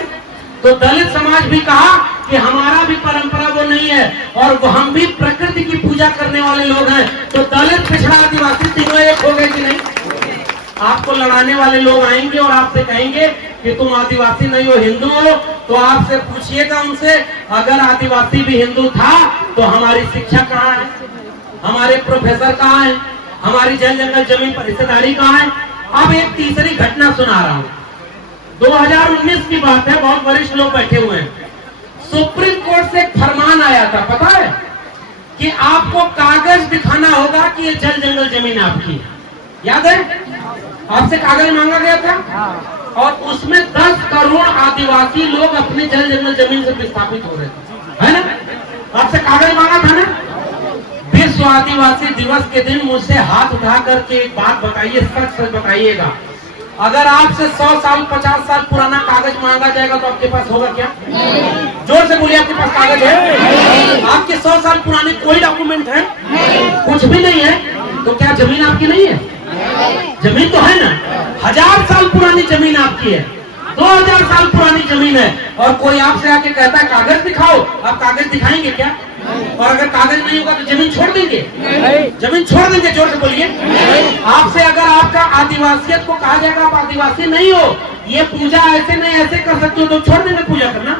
तो दलित समाज भी कहा कि हमारा भी परंपरा वो नहीं है और वो हम भी प्रकृति की पूजा करने वाले लोग हैं। तो दलित, पिछड़ा, आदिवासी तीनों एक हो गए कि नहीं? आपको लड़ाने वाले लोग आएंगे और आपसे कहेंगे कि तुम आदिवासी नहीं हो, हिंदू हो, तो आपसे पूछिएगा उनसे, अगर आदिवासी भी हिंदू था तो हमारी शिक्षा कहाँ है? हमारे प्रोफेसर कहाँ है? हमारी जल जंगल जमीन पर हिस्सेदारी कहाँ है? अब एक तीसरी घटना सुना रहा हूँ। 2019 की बात है, बहुत वरिष्ठ लोग बैठे हुए हैं। सुप्रीम कोर्ट से एक फरमान आया था, पता है, कि आपको कागज दिखाना होगा कि ये जल जंगल जमीन आपकी है। याद है? आपसे कागज मांगा गया था और उसमें 10 करोड़ आदिवासी लोग अपने जल जंगल जमीन से विस्थापित हो रहे थे, है ना? आपसे कागज मांगा था ना? विश्व आदिवासी दिवस के दिन मुझसे हाथ उठा करके एक बात बताइए, सच सच बताइएगा, अगर आपसे 100 साल 50 साल पुराना कागज मांगा जाएगा तो आपके पास होगा क्या? जोर से बोलिए, आपके पास कागज है? आपके 100 साल पुराने कोई डॉक्यूमेंट है? कुछ भी नहीं है। तो क्या जमीन आपकी नहीं है? जमीन तो है ना। 1000 साल पुरानी जमीन आपकी है, 2000 साल पुरानी जमीन है, और कोई आपसे आके कहता है कागज दिखाओ, आप कागज दिखाएंगे क्या? और अगर कागज नहीं होगा तो जमीन छोड़ देंगे? जमीन छोड़ देंगे? जोर से बोलिए। आपसे अगर आपका आदिवासियत को कहा जाएगा आप आदिवासी नहीं हो, ये पूजा ऐसे नहीं ऐसे कर सकते हो, तो छोड़ देंगे पूजा करना?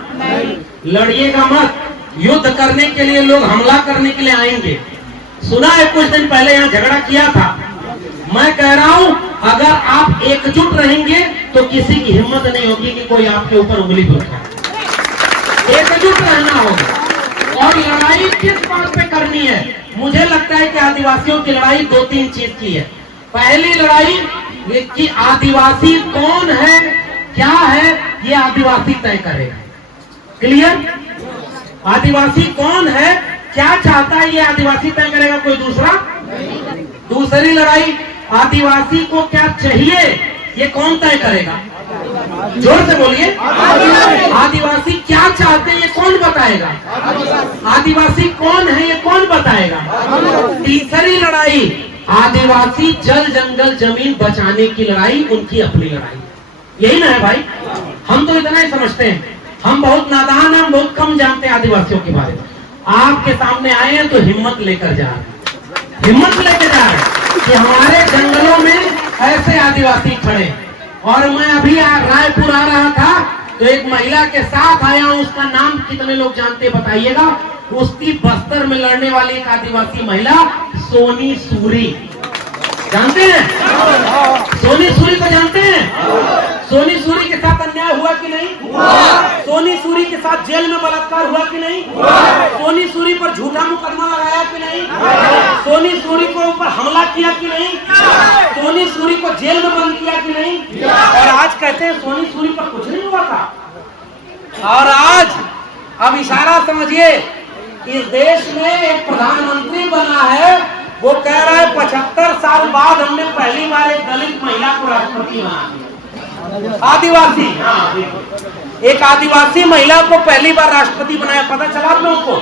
लड़िएगा मत। युद्ध करने के लिए लोग हमला करने के लिए आएंगे। सुना है कुछ दिन पहले यहाँ झगड़ा किया था। मैं कह रहा हूँ, अगर आप एकजुट रहेंगे तो किसी की हिम्मत नहीं होगी कि कोई आपके ऊपर उंगली उठाए। एकजुट रहना होगा। और लड़ाई किस बात पे करनी है? मुझे लगता है कि आदिवासियों की लड़ाई 2-3 चीज की है। पहली लड़ाई कि आदिवासी कौन है, क्या है, ये आदिवासी तय करेगा। क्लियर? आदिवासी कौन है, क्या चाहता है, ये आदिवासी तय करेगा, कोई दूसरा? दूसरी लड़ाई, आदिवासी को क्या चाहिए, ये कौन तय करेगा? जोर से बोलिए। आदिवासी क्या चाहते हैं ये कौन बताएगा? आदिवासी कौन है ये कौन बताएगा? तीसरी लड़ाई, आदिवासी जल जंगल जमीन बचाने की लड़ाई, उनकी अपनी लड़ाई। यही ना है भाई? हम तो इतना ही समझते हैं, हम बहुत नादान हैं, हम बहुत कम जानते हैं आदिवासियों के बारे में। आपके सामने आए हैं तो हिम्मत लेकर जा रहे हैं, हिम्मत लेकर जा रहे हैं कि हमारे जंगलों में ऐसे आदिवासी खड़े। और मैं अभी रायपुर आ रहा था तो एक महिला के साथ आया हूं, उसका नाम कितने लोग जानते हैं बताइएगा? उसकी बस्तर में लड़ने वाली एक आदिवासी महिला सोनी सूरी, जानते हैं? सोनी सूरी को जानते हैं? सोनी सूरी के साथ अन्याय हुआ कि नहीं? सोनी सूरी के साथ जेल में बलात्कार हुआ कि नहीं? सोनी सूरी पर झूठा मुकदमा लगाया कि नहीं? सोनी सूरी को ऊपर हमला किया कि नहीं? सोनी सूरी को जेल में बंद किया कि नहीं? और आज कहते हैं सोनी सूरी पर कुछ नहीं हुआ था। और आज अब इशारा समझिए, इस देश में एक प्रधानमंत्री बना है, वो कह रहा है 75 साल बाद हमने पहली बार एक दलित महिला को राष्ट्रपति बनाया। आदिवासी, एक आदिवासी महिला को पहली बार राष्ट्रपति बनाया। पता चला आप लोगों को?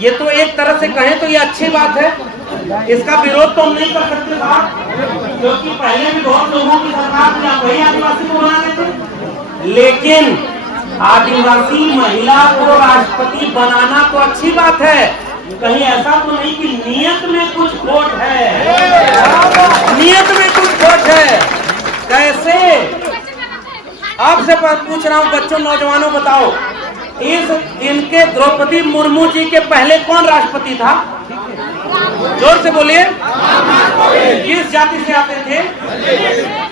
ये तो एक तरह से कहें तो ये अच्छी बात है, इसका विरोध तो हम नहीं कर सकते साहब, क्योंकि पहले भी बहुत लोगों की सरकार थी, वही आदिवासी को बनाने थे। लेकिन आदिवासी महिला को राष्ट्रपति बनाना तो अच्छी बात है, कहीं ऐसा तो नहीं कि नियत में कुछ खोट है, नियत में कुछ खोट है। कैसे? आपसे पूछ रहा हूँ बच्चों, नौजवानों, बताओ इनके द्रौपदी मुर्मू जी के पहले कौन राष्ट्रपति था? जोर से बोलिए। किस जाति से आते थे?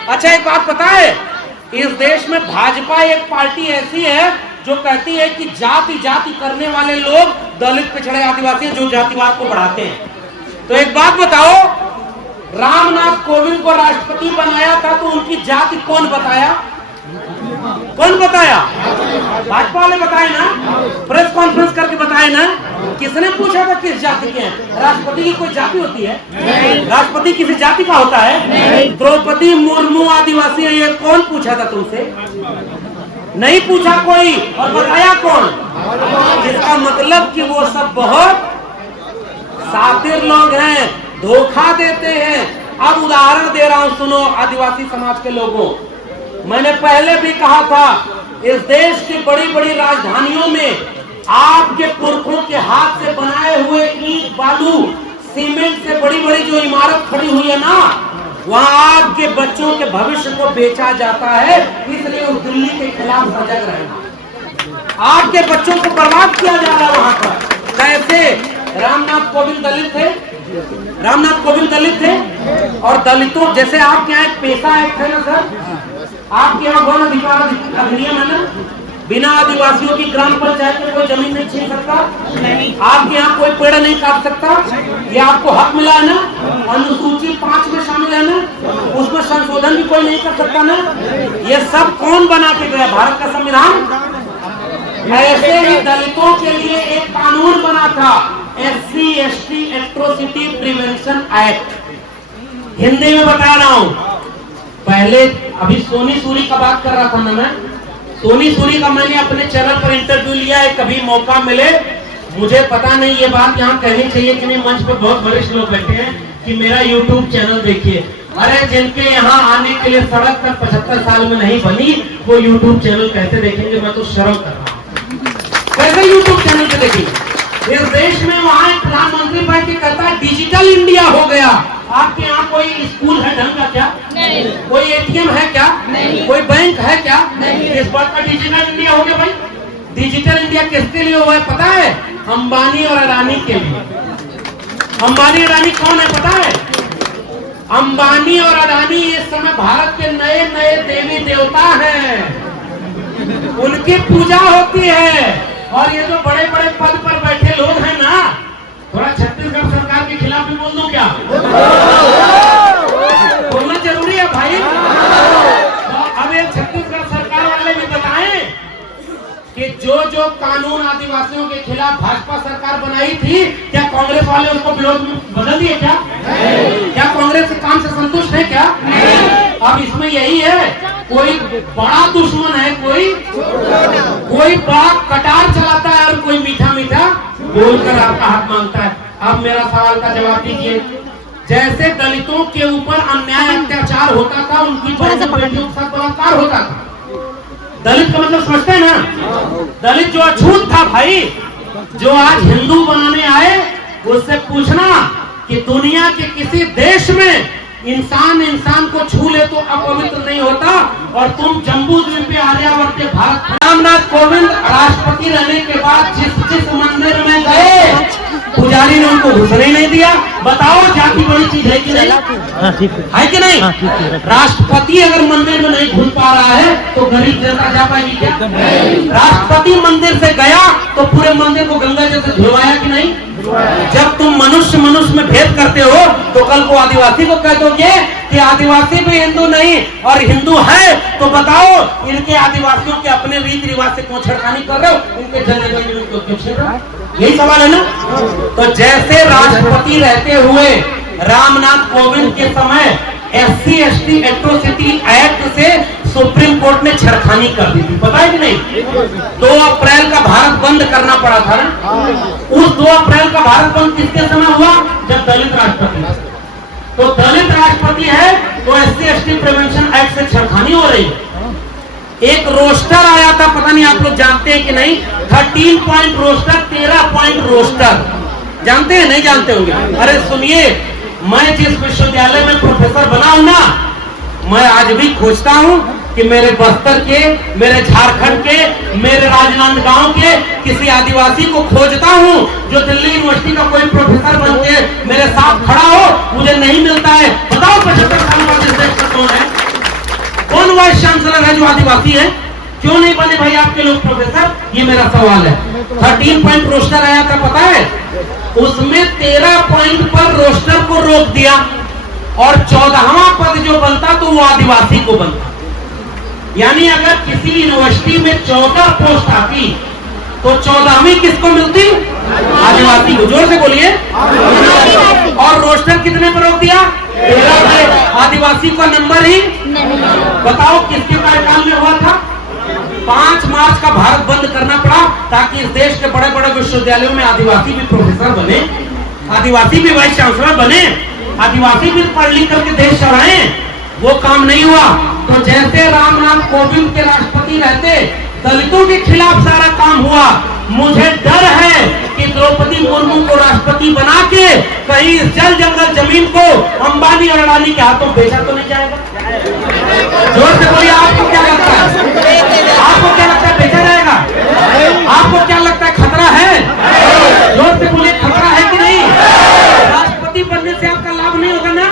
अच्छा, एक बात पता है, इस देश में भाजपा एक पार्टी ऐसी है जो कहती है कि जाति जाति करने वाले लोग दलित, पिछड़े, आदिवासी जो जातिवाद को बढ़ाते हैं। तो एक बात बताओ, रामनाथ कोविंद को राष्ट्रपति बनाया था तो उनकी जाति कौन बताया? कौन बताया? भाजपा वाले बताए ना, प्रेस कॉन्फ्रेंस करके बताए ना। किसने पूछा था किस जाति के हैं? राष्ट्रपति की कोई जाति होती है? राष्ट्रपति किसी जाति का होता है? द्रौपदी मुर्मू आदिवासी है, ये कौन पूछा था तुमसे? नहीं पूछा कोई, और बताया कौन? जिसका मतलब कि वो सब बहुत सातिर लोग हैं, धोखा देते हैं। अब उदाहरण दे रहा हूं, सुनो आदिवासी समाज के लोगों, मैंने पहले भी कहा था, इस देश की बड़ी बड़ी राजधानियों में आपके पुरखों के हाथ से बनाए हुए ईंट, बालू, सीमेंट से बड़ी बड़ी जो इमारत खड़ी हुई है ना, वहां आपके बच्चों के भविष्य को बेचा जाता है। इसलिए उस दिल्ली के खिलाफ सजग रहना, आपके बच्चों को बर्बाद किया जा रहा है वहां पर। कैसे? रामनाथ कोविंद दलित थे, रामनाथ कोविंद दलित थे, और दलितों जैसे आपके यहाँ एक पेशा एक्ट है ना सर, आपके यहाँ वन अधिकार अधिनियम है ना, बिना आदिवासियों की ग्राम पंचायत में कोई जमीन नहीं छीन सकता, नहीं। आपके यहाँ कोई पेड़ नहीं काट सकता, ये आपको हक मिला है ना, अनुसूची 5 में शामिल है ना, उसमें संशोधन भी कोई नहीं कर सकता ना। ये सब कौन बना के गया? भारत का संविधान। ऐसे ही दलितों के लिए एक कानून बना था, SC/ST atrocity prevention act. Hindi में बता रहा हूँ, पहले अभी सोनी सूरी का बात कर रहा था ना मैं, सोनी सूरी का मैंने अपने चैनल पर इंटरव्यू लिया है, कभी मौका मिले, मुझे पता नहीं ये बात यहाँ कहनी चाहिए कि नहीं, मंच पर बहुत वरिष्ठ लोग बैठे हैं, कि मेरा YouTube चैनल देखिए। अरे जिनके यहाँ आने के लिए सड़क तक 75 साल में नहीं बनी, वो YouTube चैनल कैसे देखेंगे? मैं तो शर्म कर रहा हूँ, कैसे YouTube चैनल पे देखेंगे? इस देश में वहाँ एक प्रधानमंत्री बैठ के कहता है डिजिटल इंडिया हो गया। आपके यहाँ कोई स्कूल है ढंग का क्या? नहीं। कोई ATM है क्या? नहीं। कोई बैंक है क्या? नहीं। इस बात का डिजिटल इंडिया हो गया भाई। डिजिटल इंडिया किसके लिए हुआ है पता है? अंबानी और अडानी के लिए। अंबानी अडानी कौन है पता है? अंबानी और अडानी इस समय भारत के नए नए देवी देवता हैं, उनकी पूजा होती है। और ये जो बड़े बड़े पद पर बैठे लोग हैं ना, थोड़ा छत्तीसगढ़ सरकार के खिलाफ भी बोल दूं क्या? बोलना जरूरी है भाई। तो अब ये छत्तीसगढ़ सरकार वाले भी बताएं कि जो जो कानून आदिवासियों के खिलाफ भाजपा सरकार बनाई थी, क्या कांग्रेस वाले उसको विरोध में बदल दिए क्या? क्या कांग्रेस के काम से संतुष्ट है क्या? अब इसमें यही है, कोई बड़ा दुश्मन है, कोई बड़ा कटार चलाता है, और कोई मीठा मीठा बोलकर आपका हाथ मांगता है। अब मेरा सवाल का जवाब दीजिए। जैसे दलितों के ऊपर अन्याय अत्याचार होता था, उनकी बेटियों के साथ बलात्कार होता था, दलित का मतलब समझते हैं ना? दलित जो अछूत था भाई, जो आज हिंदू बनाने आए, उससे पूछना कि दुनिया के किसी देश में इंसान को छू ले तो अपवित्र नहीं होता, और तुम जम्बू द्वीप पे आर्यावर्त भारत। रामनाथ कोविंद राष्ट्रपति रहने के बाद जिस मंदिर में गए, पुजारी ने उनको घुसने नहीं दिया। बताओ जाति बड़ी चीज है कि नहीं? है कि नहीं? राष्ट्रपति अगर मंदिर में नहीं घुस पा रहा है तो गरीब जनता जा पाएगी क्या? राष्ट्रपति मंदिर से गया तो पूरे मंदिर को गंगा जल से धुलवाया कि नहीं? जब तुम मनुष्य में भेद करते हो तो कल को आदिवासी को कह दोगे कि आदिवासी भी हिंदू नहीं और हिंदू है, तो बताओ इनके आदिवासियों के अपने रीति रिवाज से क्यों छेड़खानी कर रहे हो? इनके जंगल में क्यों छेड़ रहे हो? यही सवाल है ना। तो जैसे राष्ट्रपति रहते हुए रामनाथ कोविंद के समय SC/ST एट्रोसिटी एक्ट से सुप्रीम कोर्ट ने छेड़खानी कर दी थी, पता है कि नहीं? 2 अप्रैल का भारत बंद करना पड़ा था ना। उस 2 अप्रैल का भारत बंद किसके समय हुआ? जब दलित राष्ट्रपति, तो दलित राष्ट्रपति है तो SC/ST प्रिवेंशन एक्ट से छेड़खानी हो रही है। एक रोस्टर आया था, पता नहीं आप लोग जानते हैं कि नहीं, 13 पॉइंट रोस्टर, 13 पॉइंट रोस्टर, जानते हैं नहीं जानते होंगे? अरे सुनिए, मैं जिस विश्वविद्यालय में प्रोफेसर बना हूं ना, मैं आज भी खोजता हूं कि मेरे बस्तर के, मेरे झारखंड के, मेरे राजनांदगांव के किसी आदिवासी को खोजता हूं जो दिल्ली यूनिवर्सिटी का कोई प्रोफेसर बन के मेरे साथ खड़ा हो, मुझे नहीं मिलता है। बताओ 75 साल बाद इस देश का कौन है? कौन वाइस चांसलर है जो आदिवासी है? क्यों नहीं बने भाई आपके लोग प्रोफेसर? ये मेरा सवाल है। 13 पॉइंट रोस्टर आया था, पता है? उसमें 13 पॉइंट पर रोस्टर को रोक दिया और 14वां पद जो बनता तो वो आदिवासी को बनता। यानी अगर किसी यूनिवर्सिटी में 14 पोस्ट आती तो 14वीं किसको मिलती? आदिवासी को। जोर से बोलिए। और रोस्टर कितने पर रोक दिया? 13 पे। आदिवासी का नंबर ही बताओ किसके कार्यकाल में हुआ था? 5 मार्च का भारत बंद करना पड़ा ताकि इस देश के बड़े बड़े विश्वविद्यालयों में आदिवासी भी प्रोफेसर बने, आदिवासी भी वाइस चांसलर बने, आदिवासी भी पढ़ लिख करके देश चलाए। वो काम नहीं हुआ। तो जैसे रामनाथ कोविंद के राष्ट्रपति रहते, दलितों के खिलाफ सारा काम हुआ। मुझे डर है कि द्रौपदी मुर्मू को राष्ट्रपति बना के कहीं इस जल जंगल जमीन को अंबानी और अडानी के हाथों बेचा तो नहीं जाएगा? जोर से बोलिए, आपको क्या लगता है? आपको क्या लगता है बेचा जाएगा? आपको क्या लगता है खतरा है? जोर से बोलिए, खतरा है कि नहीं? राष्ट्रपति बनने से आपका लाभ नहीं होगा ना?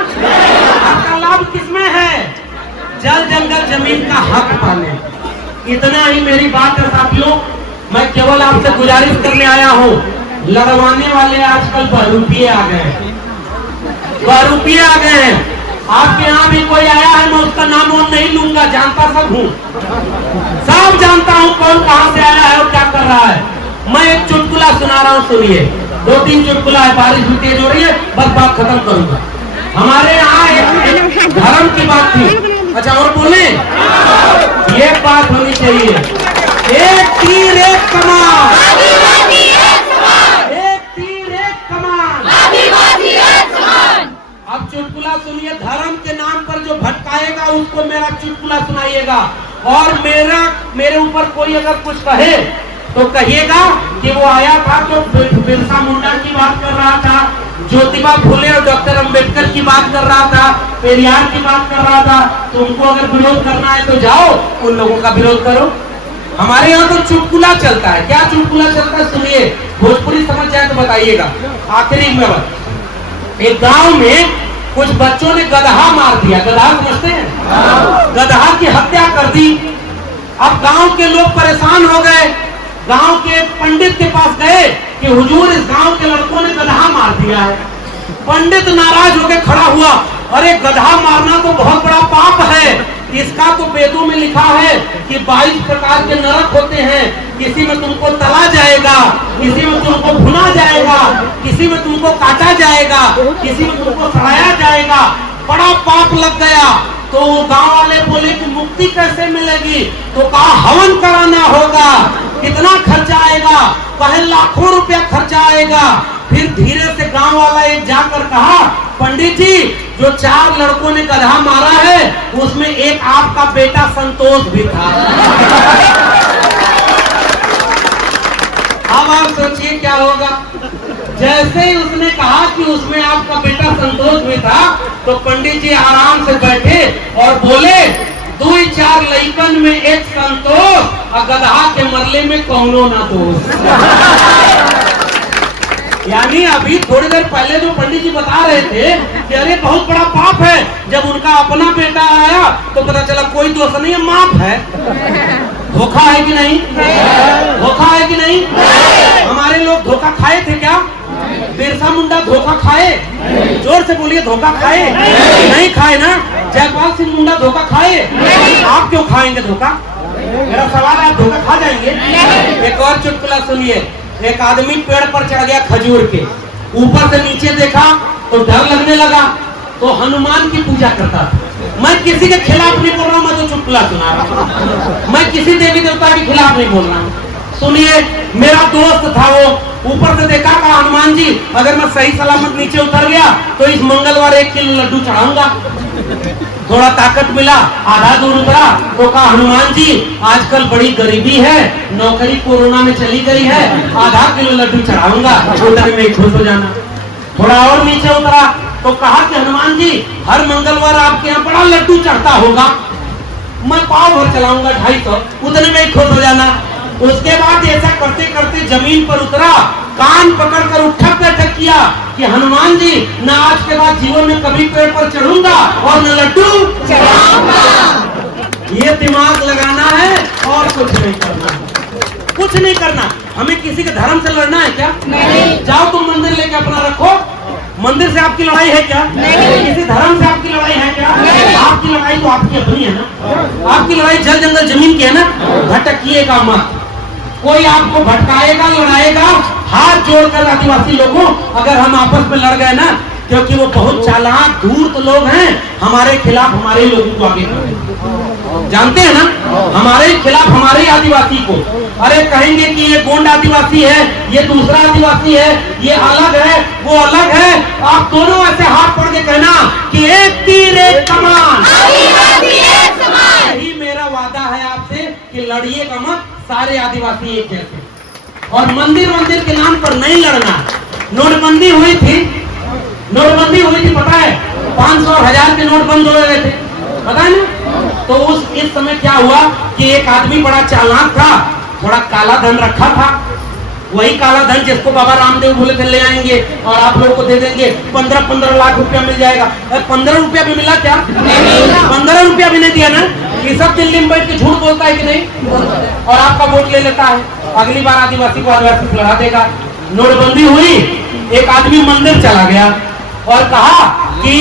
आपका लाभ किसमें है? जल जंगल जमीन का हक पाने। इतना ही मेरी बात है साथियों। मैं केवल आपसे गुजारिश करने आया हूँ, लड़वाने वाले आजकल बहरूपिये आ गए हैं, बहरूपिये आ गए हैं। आपके यहाँ भी कोई आया है, मैं उसका नाम और नहीं लूंगा, जानता सब हूँ, सब जानता हूँ कौन कहाँ से आया है और क्या कर रहा है। मैं एक चुटकुला सुना रहा हूँ, सुनिए। 2-3 चुटकुला है, बारिश भी तेज हो रही है, बस बात खत्म करूंगा। हमारे यहाँ एक धर्म की बात थी। अच्छा और बोले, ये बात होनी चाहिए, एक तीर एक कमान, एक तीर एक कमान। अब चुटकुला सुनिए, धर्म के नाम पर जो भटकाएगा उसको मेरा चुटकुला सुनाइएगा। और मेरे ऊपर कोई अगर कुछ कहे तो कहिएगा कि वो आया था तो बिरसा मुंडा की बात कर रहा था, ज्योतिबा फुले और डॉक्टर अंबेडकर की बात कर रहा था, पेरियार की बात कर रहा था। तो उनको अगर विरोध करना है तो जाओ उन लोगों का विरोध करो। हमारे यहाँ तो चुटकुला चलता है। क्या चुटकुला चलता है? सुनिए, भोजपुरी समझ जाए तो बताइएगा। आखिरी में एक गांव में कुछ बच्चों ने गधा मार दिया। गधा समझते हैं? गधा की हत्या कर दी। अब गांव के लोग परेशान हो गए, गांव के पंडित के पास गए कि हुजूर इस गांव के लड़कों ने गधा मार दिया है। पंडित नाराज होकर खड़ा हुआ, अरे गधा मारना तो बहुत बड़ा पाप है, इसका तो वेदों में लिखा है कि 22 प्रकार के नरक होते हैं, किसी में तुमको तला जाएगा, किसी में तुमको भुना जाएगा, किसी में तुमको काटा जाएगा, किसी में तुमको सड़ाया जाएगा, बड़ा पाप लग गया। तो गांव वाले बोले कि मुक्ति कैसे मिलेगी? तो कहा हवन कराना होगा। कितना खर्चा आएगा? कहे लाखों रुपया खर्चा आएगा। फिर धीरे से गांव वाला एक जाकर कहा, पंडित जी जो 4 लड़कों ने गधा मारा है उसमें एक आपका बेटा संतोष भी था। अब आप सोचिए क्या होगा। जैसे ही उसने कहा कि उसमें आपका बेटा संतोष भी था, तो पंडित जी आराम से बैठे और बोले, 2-4 लइकन में एक संतोष और गधा के मरले में कौनो ना दोष। यानी अभी थोड़ी देर पहले जो पंडित जी बता रहे थे कि अरे बहुत बड़ा पाप है, जब उनका अपना बेटा आया तो पता चला कोई दोष नहीं है, माफ है। धोखा है कि नहीं? धोखा है कि नहीं? हमारे लोग धोखा खाए थे क्या? बिरसा मुंडा धोखा खाए? जोर से बोलिए, धोखा खाए? नहीं खाए ना? जयपाल सिंह मुंडा धोखा खाए? आप क्यों खाएंगे धोखा? मेरा सवाल है, आप धोखा खा जाएंगे? एक और चुटकुला सुनिए। एक आदमी पेड़ पर चढ़ गया खजूर के, ऊपर से नीचे देखा तो डर लगने लगा, तो हनुमान की पूजा करता था। मैं किसी के खिलाफ नहीं बोल रहा हूं, मैं तो चुटकुला सुना रहा हूं। मैं किसी देवी देवता के खिलाफ नहीं बोल रहा हूं। सुनिए, मेरा दोस्त था, वो ऊपर से देखा, कहा हनुमान जी अगर मैं सही सलामत नीचे उतर गया तो इस मंगलवार 1 किलो लड्डू चढ़ाऊंगा। थोड़ा ताकत मिला, आधा दूर उतरा तो कहा हनुमान जी आजकल बड़ी गरीबी है, नौकरी कोरोना में चली गई है, आधा किलो लड्डू चढ़ाऊंगा, उतरने में खुश हो जाना। थोड़ा और नीचे उतरा तो कहा कि हनुमान जी हर मंगलवार आपके यहाँ बड़ा लड्डू चढ़ता होगा, मैं पाव भर चलाऊंगा 250, उतने में खुश हो जाना। उसके बाद ऐसा करते करते जमीन पर उतरा, कान पकड़कर उठक बैठक किया कि हनुमान जी न आज के बाद जीवन में कभी पेड़ पर चढ़ूंगा और न लड्डू चढ़ाऊंगा। ये दिमाग लगाना है और कुछ नहीं करना, कुछ नहीं करना। हमें किसी के धर्म से लड़ना है क्या? नहीं। जाओ तुम मंदिर लेके अपना रखो, मंदिर से आपकी लड़ाई है क्या? नहीं। किसी धर्म से आपकी लड़ाई है क्या? नहीं। आपकी लड़ाई तो आपकी अपनी है ना, आपकी लड़ाई जल जंगल जमीन की है ना। भटकिएगा मत, कोई आपको भटकाएगा लड़ाएगा, हाथ जोड़कर आदिवासी लोगों अगर हम आपस में लड़ गए ना, क्योंकि वो बहुत चालाक धूर्त लोग हैं, हमारे खिलाफ हमारे लोगों को आगे करेंगे, जानते हैं ना, हमारे खिलाफ हमारे आदिवासी को। अरे कहेंगे कि ये गोंड आदिवासी है, ये दूसरा आदिवासी है, ये अलग है, वो अलग है। आप दोनों ऐसे हाथ पकड़ के कहना कि एक तीर एक कमान, यही मेरा वादा है आपसे कि लड़िएगा मत, सारे आदिवासी एक जैसे। और मंदिर मंदिर के नाम पर नहीं लड़ना। नोटबंदी हुई थी, नोटबंदी हुई थी, पता है 500 और 1000 के नोट बंद हो गए थे, पता है ना। तो इस समय क्या हुआ कि एक आदमी बड़ा चालाक था, थोड़ा काला धन रखा था, वही काला धन जिसको बाबा रामदेव बोले थे ले आएंगे और आप लोगों को दे देंगे, 15-15 लाख रुपया मिल जाएगा। 15 रुपया भी मिला क्या? 15 रुपया भी नहीं दिया ना। ये सब दिल्ली में बैठ के झूठ बोलता है कि नहीं, और आपका वोट ले लेता है। अगली बार आदिवासी को आदिवासी से लड़ा देगा। नोटबंदी हुई, एक आदमी मंदिर चला गया और कहा कि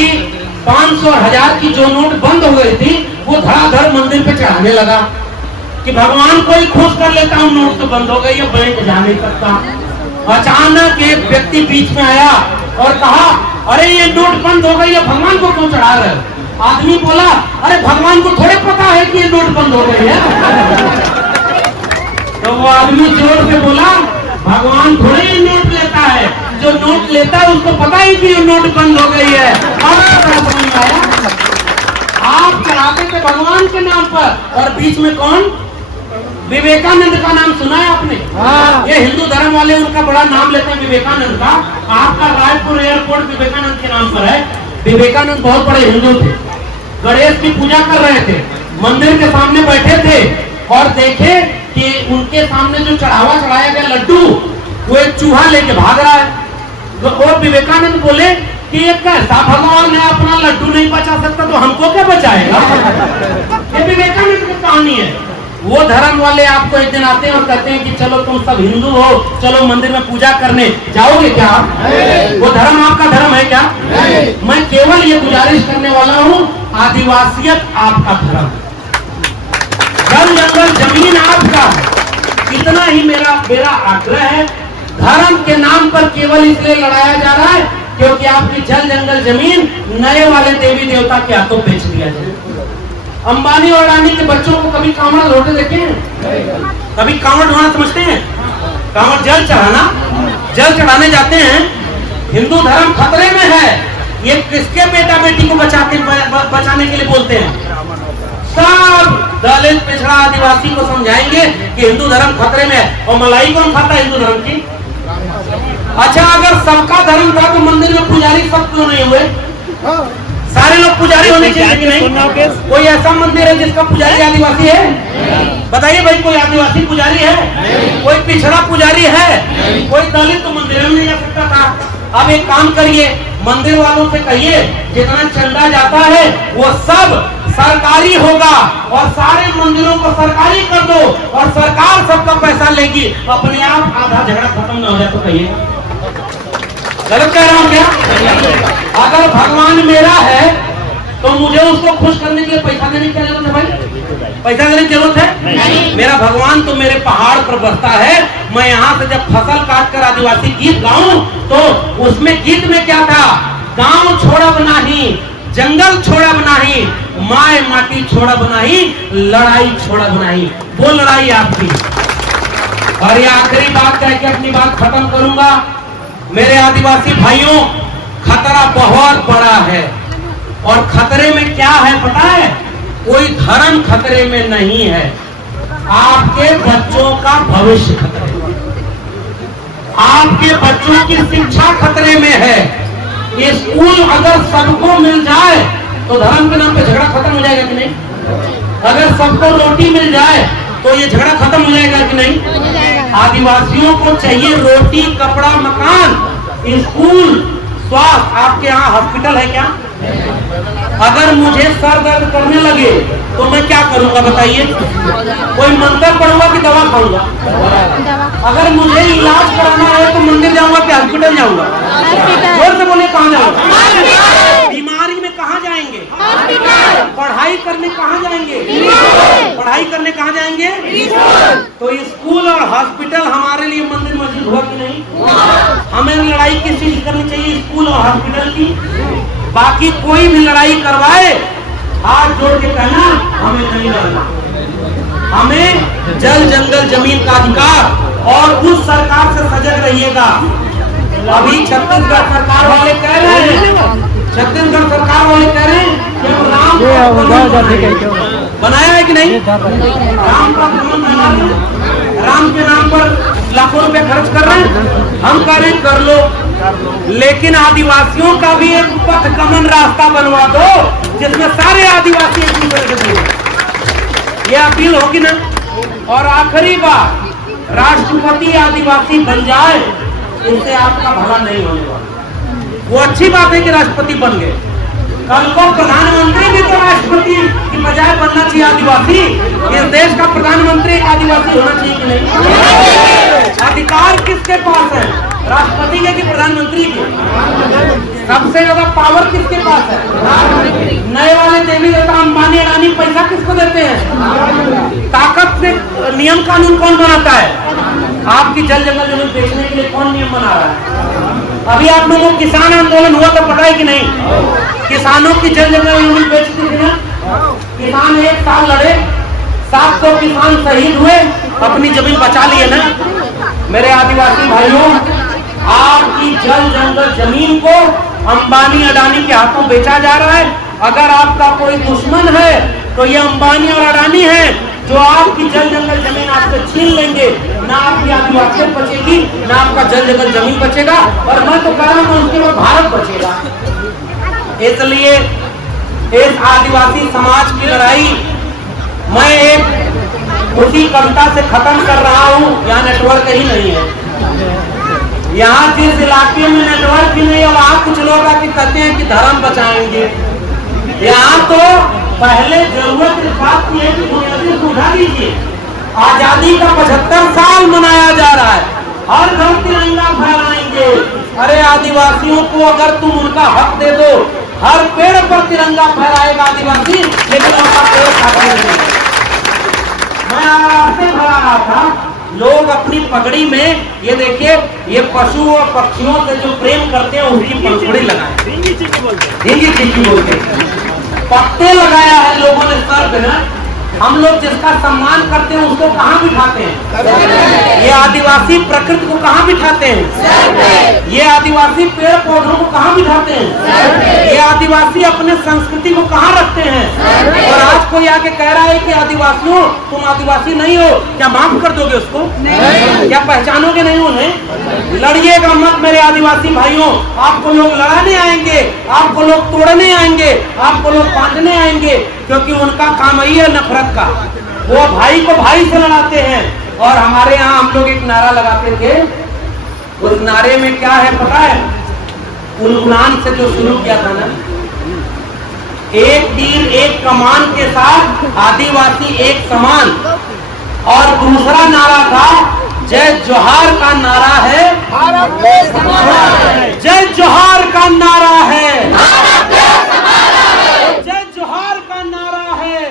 500 और 1000 की जो नोट बंद हो गई थी वो धड़ाधड़ मंदिर पे चढ़ाने लगा कि भगवान को ही खुश कर लेता हूँ, नोट तो बंद हो गई है, बैंक जा नहीं सकता। अचानक एक व्यक्ति बीच में आया और कहा अरे ये नोट बंद हो गई है, भगवान को क्यों चढ़ा रहे? आदमी बोला अरे भगवान को थोड़े पता है कि ये नोट बंद हो गई है। तो वो आदमी जोर से बोला भगवान थोड़े ही नोट लेता है, जो नोट लेता है उसको पता ही कि ये नोट बंद हो गई है। अब समझ आया, आप चढ़ाते थे भगवान के नाम पर और बीच में कौन? विवेकानंद का नाम सुना है आपने? ये हिंदू धर्म वाले उनका बड़ा नाम लेते हैं विवेकानंद का। आपका रायपुर एयरपोर्ट विवेकानंद के नाम पर है। विवेकानंद बहुत बड़े हिंदू थे, गणेश की पूजा कर रहे थे, मंदिर के सामने बैठे थे और देखे कि उनके सामने जो चढ़ावा चढ़ाया गया लड्डू, वो एक चूहा लेके भाग रहा है। और विवेकानंद बोले कि ये कैसा भगवान है, अपना लड्डू नहीं बचा सकता तो हमको क्या बचाएगा? ये विवेकानंद की कहानी है। वो धर्म वाले आपको एक दिन आते हैं और कहते हैं कि चलो तुम सब हिंदू हो, चलो मंदिर में पूजा करने, जाओगे क्या आप? वो धर्म आपका धर्म है क्या? मैं केवल ये गुजारिश करने वाला हूँ, आदिवासियत आपका धर्म, जल जंगल जमीन आपका, इतना ही मेरा आग्रह है। धर्म के नाम पर केवल इसलिए लड़ाया जा रहा है क्योंकि आपकी जल जंगल जमीन नए वाले देवी देवता के हाथों बेच दिया जाए। अंबानी और अडानी के बच्चों को कभी कांवड़ लौटे देखे हैं? कभी कांवड़ ढोना समझते हैं? कांवड़ जल चढ़ाना, जल चढ़ाने जाते हैं। हिंदू धर्म खतरे में है, ये किसके बेटा बेटी को बचाने के लिए बोलते हैं? सब दलित पिछड़ा आदिवासी को समझाएंगे कि हिंदू धर्म खतरे में है। और मलाई कौन खाता है हिंदू धर्म की? अच्छा, अगर सबका धर्म था तो मंदिर में पुजारी सब क्यों नहीं हुए? सारे लोग पुजारी होने चाहिए कि नहीं? कोई ऐसा मंदिर है जिसका पुजारी आदिवासी है? बताइए भाई, कोई आदिवासी पुजारी है? कोई पिछड़ा पुजारी है? कोई दलित तो मंदिर में नहीं जा सकता था। अब एक काम करिए, मंदिर वालों से कहिए जितना चंदा जाता है वो सब सरकारी होगा और सारे मंदिरों को सरकारी कर दो और सरकार सबका पैसा लेगी, अपने आप आधा झगड़ा खत्म न हो जाए। तो कहिए गलत कह रहा हूं क्या? अगर भगवान मेरा है तो मुझे उसको खुश करने के लिए पैसा देने की क्या जरूरत है भाई? पैसा देने की जरूरत है? मेरा भगवान तो मेरे पहाड़ पर बसता है। मैं यहाँ से जब फसल काट कर आदिवासी गीत गाऊं तो उसमें गीत में क्या था गांव छोड़ब नहीं, जंगल छोड़ब नहीं, माए माटी छोड़ब नहीं, लड़ाई छोड़ब नहीं। वो लड़ाई आपकी। और ये आखिरी बात कह के अपनी बात खत्म करूंगा। मेरे आदिवासी भाइयों, खतरा बहुत बड़ा है। और खतरे में क्या है पता है? कोई धर्म खतरे में नहीं है, आपके बच्चों का भविष्य खतरे में, आपके बच्चों की शिक्षा खतरे में है। ये स्कूल अगर सबको मिल जाए तो धर्म के नाम पे झगड़ा खत्म हो जाएगा कि नहीं? अगर सबको रोटी मिल जाए तो ये झगड़ा खत्म हो जाएगा कि नहीं? आदिवासियों को चाहिए रोटी, कपड़ा, मकान, स्कूल, स्वास्थ्य। आपके यहाँ हॉस्पिटल है क्या? अगर मुझे सर दर्द करने लगे तो मैं क्या करूंगा बताइए? कोई मंत्र पढ़ूंगा कि दवा खाऊंगा? अगर मुझे इलाज कराना है तो मंदिर जाऊंगा कि हॉस्पिटल जाऊंगा? जोर से बोले, कहाँ जाऊंगा? बीमारी में कहाँ जाएंगे? पढ़ाई करने कहाँ जाएंगे? पढ़ाई करने कहाँ जाएंगे? तो स्कूल और हॉस्पिटल हमारे लिए मंदिर मस्जिद हुआ कि नहीं? हमें लड़ाई किस चीज करनी चाहिए? स्कूल और हॉस्पिटल की। बाकी कोई भी लड़ाई करवाए, हाथ जोड़ के कहना हमें नहीं लड़ना। हमें जल, जंगल, जमीन का अधिकार। और उस सरकार से सजग रहिएगा। अभी छत्तीसगढ़ सरकार वाले कह रहे हैं, छत्तीसगढ़ सरकार वाले कह रहे हैं कि हम राम बनाया है कि नहीं? राम का राम के नाम पर लाखों रुपए खर्च कर रहे हैं। हम कह रहे हैं कर लो, लेकिन आदिवासियों का भी एक पथ गमन रास्ता बनवा दो जिसमें सारे आदिवासी एक दूसरे से जुड़े। ये अपील होगी ना। और आखिरी बात, राष्ट्रपति आदिवासी बन जाए, इससे आपका भला नहीं होने वाला। वो अच्छी बात है कि राष्ट्रपति बन गए, कल को प्रधानमंत्री भी तो राष्ट्रपति की बजाय बनना चाहिए आदिवासी। इस देश का प्रधानमंत्री एक आदिवासी होना चाहिए कि नहीं? अधिकार किसके पास है? राष्ट्रपति के कि प्रधानमंत्री के? सबसे ज्यादा पावर किसके पास है? नए वाले देवी देवता अंबानी अडानी पैसा किसको देते हैं? ताकत से नियम कानून कौन बनाता है? आपकी जल जंगल जमीन बेचने के लिए कौन नियम बना रहा है? अभी आप लोगों को किसान आंदोलन हुआ तो पता है कि नहीं? किसानों की जल जंगल जमीन बेचती थी ना। किसान एक साल लड़े, 700 किसान शहीद हुए, अपनी जमीन बचा लिए ना। मेरे आदिवासी भाइयों, आपकी जल जंगल जमीन को अंबानी अडानी के हाथों बेचा जा रहा है। अगर आपका कोई दुश्मन है तो ये अंबानी और अडानी है जो आपकी जल जंगल जमीन आपसे छीन लेंगे। ना आपकी आदिवासी बचेगी, ना आपका जल जंगल जमीन बचेगा, और मैं तो कह रहा हूँ उसके बाद भारत बचेगा। इसलिए इस आदिवासी समाज की लड़ाई मैं एक उसी कविता से खत्म कर रहा हूँ। यहाँ नेटवर्क ही नहीं है। यहाँ जिस इलाके में नेटवर्क ही नहीं है, वहाँ कुछ लोग आके कहते हैं कि धर्म बचाएंगे। यहाँ तो पहले जरूरत इस बात की है कि बुनियादी सुविधा दीजिए। आजादी का 75 साल मनाया जा रहा है, हर घर तिरंगा फहराएंगे। अरे आदिवासियों को अगर तुम उनका हक दे दो, हर पेड़ पर तिरंगा फहराएगा आदिवासी, लेकिन उनका पेड़ काटेंगे। मैं आपसे भरा रहा था, लोग अपनी पगड़ी में ये देखिए, ये पशु और पक्षियों से जो प्रेम करते हैं उनकी पंखुड़ी लगाए, हिंदी चिट्ठी बोलते, पत्ते लगाया है लोगों ने सर पे ना। हम लोग जिसका सम्मान करते हैं उसको कहाँ बिठाते हैं? ये आदिवासी प्रकृति को कहाँ बिठाते हैं? ये आदिवासी पेड़ पौधों को कहाँ बिठाते हैं? ये आदिवासी अपने संस्कृति को कहाँ रखते हैं? और आज कोई आके कह रहा है कि आदिवासियों तुम आदिवासी नहीं हो, क्या माफ कर दोगे उसको? क्या पहचानोगे नहीं उन्हें? लड़िएगा मत मेरे आदिवासी भाइयों। आपको लोग लड़ाने आएंगे, आपको लोग तोड़ने आएंगे, आपको लोग बांटने आएंगे, क्योंकि उनका काम यही है नफरत का। वो भाई को भाई से लड़ाते हैं। और हमारे यहाँ हम लोग एक नारा लगाते थे, उस नारे में क्या है पता है? कुरान से जो शुरू किया था ना, एक तीर एक कमान के साथ आदिवासी एक समान। और दूसरा नारा था जय जोहार का नारा है, जय जोहार का नारा है, जय जोहार का नारा है।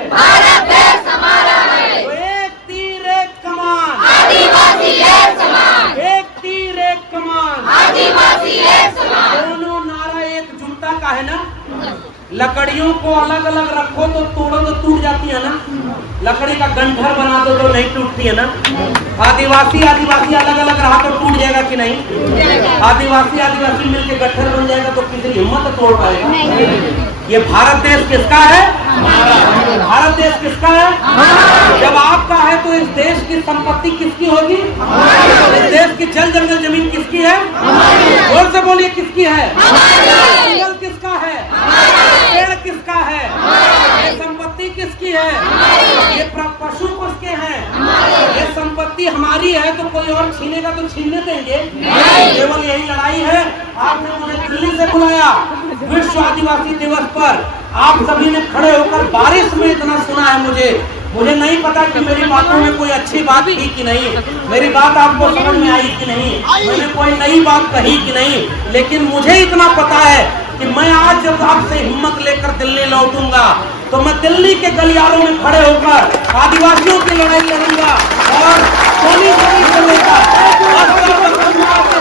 तो एक तीर एक कमान, आदिवासी एक समान, एक तीर एक कमान, आदिवासी एक समान। दोनों नारा एकजुटता लकड़ियों को अलग अलग रखो तो तोड़ो तो टूट जाती है ना, लकड़ी का गंठर बना दो तो नहीं टूटती है ना। आदिवासी आदिवासी अलग अलग रहा तो टूट जाएगा कि नहीं? आदिवासी आदिवासी मिलके गट्ठर बन जाएगा तो किसी हिम्मत तोड़ पाएगा? ये भारत देश किसका है? भारत देश किसका है? जब आपका है तो इस देश की संपत्ति किसकी होगी? इस देश की जल जंगल जमीन किसकी है? जोर से बोलिए, किसकी है? जंगल किसका है? पेड़ किसका है? ये संपत्ति किसकी है? ये पशु किसके हैं? ये संपत्ति हमारी है तो कोई और छीनेगा तो छीनने देंगे? केवल यही लड़ाई है। आपने मुझे दिल्ली से बुलाया विश्व आदिवासी दिवस पर, आप सभी ने खड़े होकर बारिश में इतना सुना है। मुझे नहीं पता कि मेरी बातों में कोई अच्छी बात थी कि नहीं, मेरी बात आपको समझ में आई कि नहीं, मैंने कोई नई बात कही कि नहीं, लेकिन मुझे इतना पता है कि मैं आज जब आपसे हिम्मत लेकर दिल्ली लौटूंगा तो मैं दिल्ली के गलियारों में खड़े होकर आदिवासियों की लड़ाई लड़ूंगा और सोनीपत से लेकर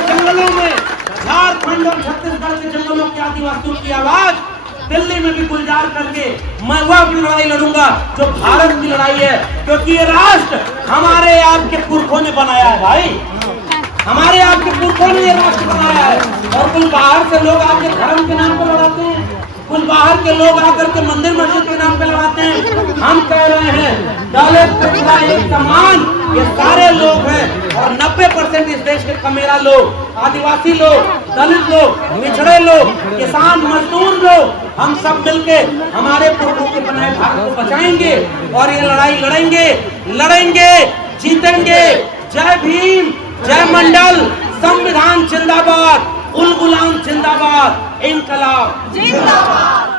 जंगलों में, झारखंड और छत्तीसगढ़ के जंगलों के आदिवासियों की आवाज दिल्ली में भी गुलजार करके मैं वह लड़ाई लड़ूंगा जो भारत की लड़ाई है। क्योंकि ये राष्ट्र हमारे आपके पुरखों ने बनाया है भाई, हमारे आपके पुरखों ने ये राष्ट्र बनाया है। और कुछ बाहर से लोग आके धर्म के नाम पर लड़ाते हैं, कुछ बाहर के लोग आकर के मंदिर मस्जिद के नाम पे लड़ाते हैं। हम कह रहे हैं दलित पिछड़ा एक समान, ये सारे लोग हैं और 90% इस देश के कमेरा लोग, आदिवासी लोग, दलित लोग, पिछड़े लोग, किसान मजदूर लोग, हम सब मिलके हमारे पुरखों के बनाए भारत को बचाएंगे और ये लड़ाई लड़ेंगे, जीतेंगे। जय भीम, जय मंडल, संविधान जिंदाबाद, उल गुलाम जिंदाबाद, इनकलाब जिंदाबाद।